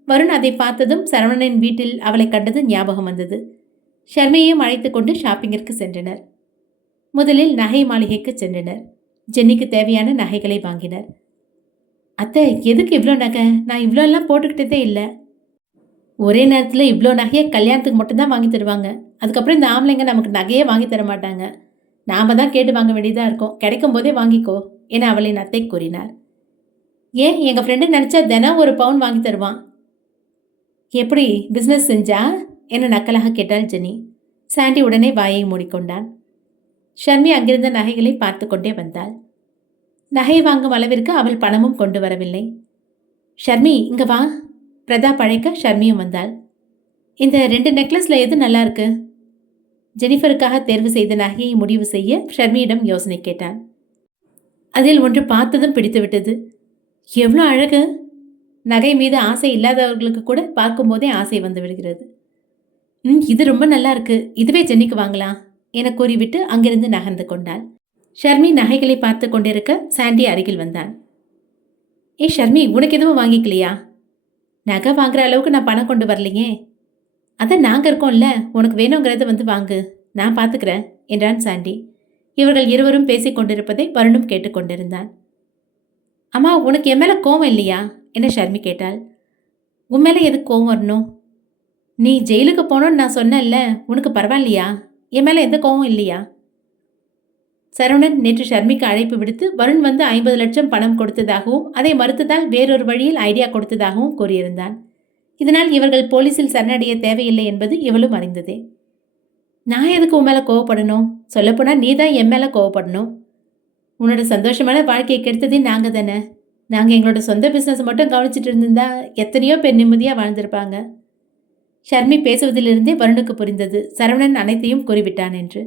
வருண் அதை பார்த்ததும் சரவணனின் வீட்டில் அவளை கண்டது ஞாபகம் வந்தது. ஷர்மியையும் அழைத்து கொண்டு ஷாப்பிங்கிற்கு சென்றனர். முதலில் நகை மாளிகைக்கு சென்றனர். ஜென்னிக்கு தேவையான நகைகளை வாங்கினர். அத்தை, எதுக்கு இவ்வளோ நகை? நான் இவ்வளோலாம் போட்டுக்கிட்டதே இல்லை. ஒரே நேரத்தில் இவ்வளோ நகையை கல்யாணத்துக்கு மட்டும்தான் வாங்கி தருவாங்க. அதுக்கப்புறம் இந்த ஆம்பளைங்க நமக்கு நகையே வாங்கி தர மாட்டாங்க. நாம் தான் கேட்டு வாங்க வேண்டியதாக இருக்கும். கிடைக்கும் போதே வாங்கிக்கோ என அவளின் அத்தை கூறினார். ஏன், எங்கள் ஃப்ரெண்டு நினச்சா தினம் 1 பவுன் வாங்கி தருவான். எப்படி பிஸ்னஸ் செஞ்சா என நக்கலாக கேட்டாள் ஜெனி. சாண்டி உடனே வாயை மூடிக்கொண்டான். ஷர்மி அங்கிருந்த நகைகளை பார்த்து கொண்டே வந்தாள். நகை வாங்கும் அளவிற்கு அவள் பணமும் கொண்டு வரவில்லை. ஷர்மி, இங்க வா. பிரதாப் அழைக்க ஷர்மியும் வந்தாள். இந்த 2 நெக்லஸ்ல எது நல்லா இருக்கு? ஜெனிஃபருக்காக தேர்வு செய்த நகையை முடிவு செய்ய ஷர்மியிடம் யோசனை கேட்டான். அதில் ஒன்று பார்த்ததும் பிடித்துவிட்டது. எவ்வளோ அழகு! நகை மீது ஆசை இல்லாதவர்களுக்கு கூட பார்க்கும்போதே ஆசை வந்து விடுகிறது. இது ரொம்ப நல்லா இருக்கு. இதுவே ஜென்னிக்கு வாங்கலாம் என கூறிவிட்டு அங்கிருந்து நகர்ந்து கொண்டாள். ஷர்மி நகைகளை பார்த்து கொண்டிருக்க சாண்டி அருகில் வந்தான். ஏய் ஷர்மி, உனக்கு எதுவும் வாங்கிக்கலையா? நகை வாங்குற அளவுக்கு நான் பணம் கொண்டு வரலையே. அதான் நாங்கள் இருக்கோம்ல, உனக்கு வேணுங்கிறத வந்து வாங்கு, நான் பார்த்துக்கிறேன் என்றான் சாண்டி. இவர்கள் இருவரும் பேசிக் கொண்டிருப்பதை வருணும் கேட்டுக்கொண்டிருந்தான். அம்மா, உனக்கு என் மேலே கோவம் இல்லையா என ஷர்மி கேட்டாள். உன் மேலே எதுக்கு கோவம் வரணும்? நீ ஜெயிலுக்கு போனோன்னு நான் சொன்னேன்ல, உனக்கு பரவாயில்லையா? என் மேலே எந்த கோவம் இல்லையா? சரவணன் நேற்று ஷர்மிக்கு அழைப்பு விடுத்து வருண் வந்து 50 லட்சம் பணம் கொடுத்ததாகவும் அதை மறுத்ததால் வேறொரு வழியில் ஐடியா கொடுத்ததாகவும் கூறியிருந்தான். இதனால் இவர்கள் போலீசில் சரணடைய தேவையில்லை என்பது இவளும் அறிந்ததே. நான் எதுக்கு உன் மேலே கோவப்படணும்? சொல்லப்போனால் நீ தான் என் மேலே கோவப்படணும். உன்னோட சந்தோஷமான வாழ்க்கையை கெடுத்ததே நாங்கள் தானே. நாங்கள் எங்களோட சொந்த பிஸ்னஸ் மட்டும் கவனிச்சிட்டு இருந்திருந்தா எத்தனையோ பேர் நிம்மதியாக வாழ்ந்திருப்பாங்க. ஷர்மி பேசுவதிலிருந்தே வருணுக்கு புரிந்தது சரவணன் அனைத்தையும் கூறிவிட்டான் என்று.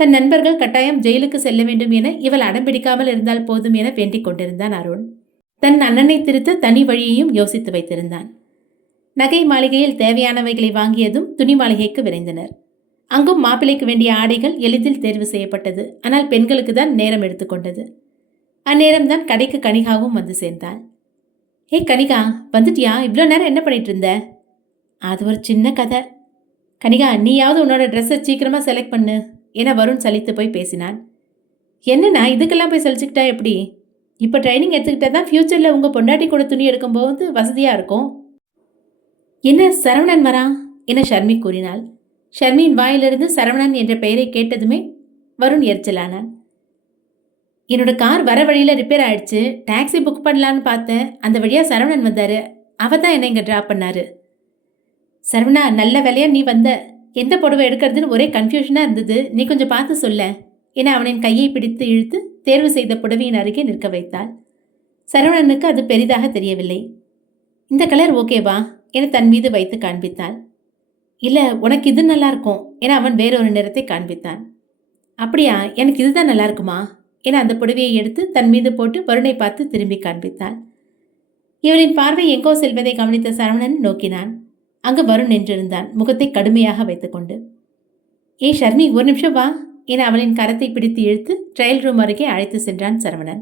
தன் நண்பர்கள் கட்டாயம் ஜெயிலுக்கு செல்ல வேண்டும் என இவள் அடம்பிடிக்காமல் இருந்தால் போதும் என வேண்டிக் கொண்டிருந்தான் அருண். தன் அண்ணனை திருத்த தனி வழியையும் யோசித்து வைத்திருந்தான். நகை மாளிகையில் தேவையானவைகளை வாங்கியதும் துணி மாளிகைக்கு விரைந்தனர். அங்கும் மாப்பிள்ளைக்கு வேண்டிய ஆடைகள் எளிதில் தேர்வு செய்யப்பட்டது. ஆனால் பெண்களுக்கு தான் நேரம் எடுத்துக்கொண்டது. அந்நேரம்தான் கடைக்கு கனிகாவும் வந்து சேர்ந்தாள். ஏய் கனிகா, வந்துட்டியா? இவ்வளோ நேரம் என்ன பண்ணிட்டு இருந்த? அது ஒரு சின்ன கதை. கனிகா, நீயாவது உன்னோட ட்ரெஸ்ஸை சீக்கிரமாக செலக்ட் பண்ணு என வருண் சலித்து போய் பேசினான். என்னண்ணா இதுக்கெல்லாம் போய் சலிச்சுக்கிட்டா எப்படி? இப்போ ட்ரைனிங் எடுத்துக்கிட்டா தான் ஃப்யூச்சரில் உங்கள் பொண்டாட்டி கூட துணி எடுக்கும்போது வசதியாக இருக்கும். என்ன சரவணன் வரா என ஷர்மி கூறினாள். ஷர்மியின் வாயிலிருந்து சரவணன் என்ற பெயரை கேட்டதுமே வருண் எரிச்சலானான். என்னோட கார் வர வழியில் ரிப்பேர் ஆயிடுச்சு. டாக்ஸி புக் பண்ணலான்னு பார்த்தேன். அந்த வழியாக சரவணன் வந்தார். அவர் தான் என்னை இங்கே ட்ராப் பண்ணார். சரவணா, நல்ல வேலையா நீ வந்த. எந்த புடவை எடுக்கிறதுன்னு ஒரே கன்ஃபியூஷனாக இருந்தது. நீ கொஞ்சம் பார்த்து சொல்ல என அவனின் கையை பிடித்து இழுத்து தேர்வு செய்த புடவையின் அருகே நிற்க வைத்தாள். சரவணனுக்கு அது பெரிதாக தெரியவில்லை. இந்த கலர் ஓகேவா என தன் மீது வைத்து காண்பித்தாள். இல்லை, உனக்கு இது நல்லா இருக்கும் என அவன் வேறொரு நிறத்தை காண்பித்தான். அப்படியா, எனக்கு இதுதான் நல்லா இருக்குமா என அந்த புடவையை எடுத்து தன் மீது போட்டு வருணை பார்த்து திரும்பி காண்பித்தாள். இவனின் பார்வை எங்கோ செல்வதை கவனித்த சரவணன் நோக்கினான். அங்கு வருண் நின்றிருந்தான், முகத்தை கடுமையாக வைத்துக்கொண்டு. ஏய் ஷர்மி, ஒரு நிமிஷம் வா என அவளின் கரத்தை பிடித்து இழுத்து ட்ரையல் ரூம் அருகே அழைத்து சென்றான் சரவணன்.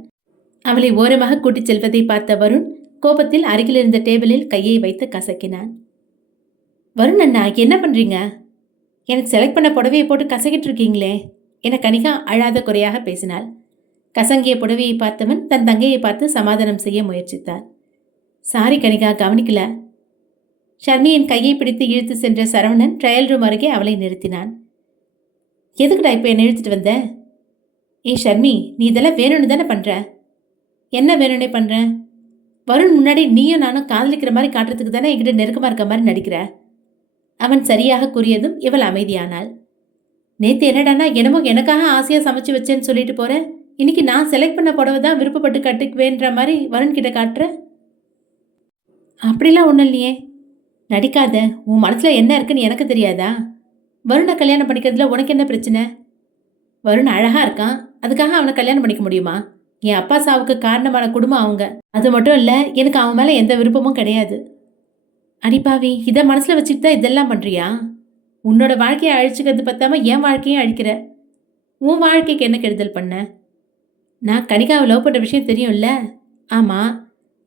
அவளை ஓரமாக கூட்டிச் செல்வதை பார்த்த வருண் கோபத்தில் அருகில் இருந்த டேபிளில் கையை வைத்து கசக்கினான். வருண் அண்ணா, என்ன பண்ணுறீங்க? எனக்கு செலக்ட் பண்ண புடவையை போட்டு கசக்கிட்டு இருக்கீங்களே என கனிகா அழாத குறையாக பேசினாள். கசங்கிய புடவையை பார்த்தவன் தன் தங்கையை பார்த்து சமாதானம் செய்ய முயற்சித்தார். சாரி கனிகா, கவனிக்கல. ஷர்மியின் கையை பிடித்து இழுத்து சென்ற சரவணன் ட்ரையல் ரூம் அருகே அவளை நிறுத்தினான். எதுக்குடா இப்போ என்னை இழுத்துட்டு வந்த? ஏய் ஷர்மி, நீ இதெல்லாம் வேணும்னு தானே பண்ணுற? என்ன வேணும்னே பண்ணுறேன்? வருண் முன்னாடி நீயும் நானும் காதலிக்கிற மாதிரி காட்டுறதுக்கு தானே என்கிட்ட நெருக்கமாக இருக்க மாதிரி நடிக்கிற. அவன் சரியாக கூறியதும் இவள் அமைதியானாள். நேற்று என்னடானா என்னமோ எனக்காக ஆசையாக சமைச்சு வச்சேன்னு சொல்லிட்டு போகிறேன். இன்னைக்கு நான் செலக்ட் பண்ண புடவை தான் விருப்பப்பட்டு கட்டுக்குவேன்ற மாதிரி வருண் கிட்ட காட்டுற. அப்படிலாம் ஒன்றும் இல்லையே. நடிக்காத. உன் மனசில் என்ன இருக்குன்னு எனக்கு தெரியாதா? வருணை கல்யாணம் பண்ணிக்கிறதுல உனக்கு என்ன பிரச்சனை? வருண் அழகாக இருக்கான், அதுக்காக அவனை கல்யாணம் பண்ணிக்க முடியுமா? என் அப்பா சாவுக்கு காரணமான குடும்பம் அவங்க. அது மட்டும் இல்லை, எனக்கு அவன் மேலே எந்த விருப்பமும் கிடையாது. அடிப்பாவி, இதை மனசில் வச்சுட்டு தான் இதெல்லாம் பண்ணுறியா? உன்னோட வாழ்க்கையை அழிச்சுக்கிறது பத்தாம என் வாழ்க்கையும் அழிக்கிற. உன் வாழ்க்கைக்கு என்ன கெடுதல் பண்ண? நான் கனிகாவை லவ் பண்ணுற விஷயம் தெரியும்ல? ஆமாம்.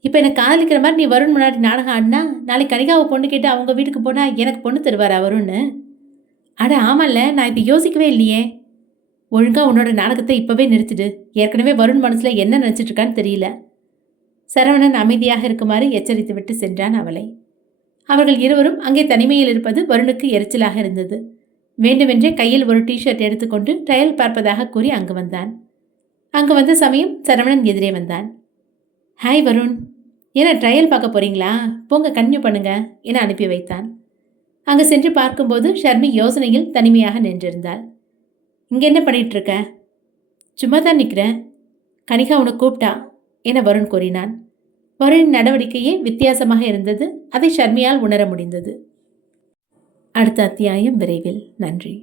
இப்போ என்னை காதலிக்கிற மாதிரி நீ வருண் முன்னாடி நாடகம் ஆடினா நாளைக்கு கனிகாவை பொண்ணு கேட்டு அவங்க வீட்டுக்கு போனால் எனக்கு பொண்ணு தருவாரா வருண்னு? அட ஆமாம்ல, நான் இதை யோசிக்கவே இல்லையே. ஒழுங்காக உன்னோட நாடகத்தை இப்போவே நிறுத்திடு. ஏற்கனவே வருண் மனசில் என்ன நினச்சிட்ருக்கான்னு தெரியல. சரவணன் அமைதியாக இருக்குமாறு எச்சரித்து விட்டு சென்றான் அவளை. அவர்கள் இருவரும் அங்கே தனிமையில் இருப்பது வருணுக்கு எரிச்சலாக இருந்தது. வேண்டுமென்றே கையில் ஒரு டிஷர்ட் எடுத்துக்கொண்டு ட்ரையல் பார்ப்பதாக கூறி அங்கு வந்தான். அங்கு வந்த சமயம் சரவணன் எதிரே வந்தான். ஹாய் வருண், ஏன்னா ட்ரையல் பார்க்க போறீங்களா? போங்க, கன்டினியூ பண்ணுங்க என அனுப்பி வைத்தான். அங்கு சென்று பார்க்கும்போது ஷர்மி யோசனையில் தனிமையாக நின்றிருந்தாள். இங்கே என்ன பண்ணிட்டு இருக்க? சும்மா தான் நிற்கிறேன். கனிகா உனக்கு கூப்பிட்டா என வருண் கூறினான். வருணின் நடவடிக்கையே வித்தியாசமாக இருந்தது. அதை ஷர்மியால் உணர முடிந்தது. அடுத்த அத்தியாயம் விரைவில். நன்றி.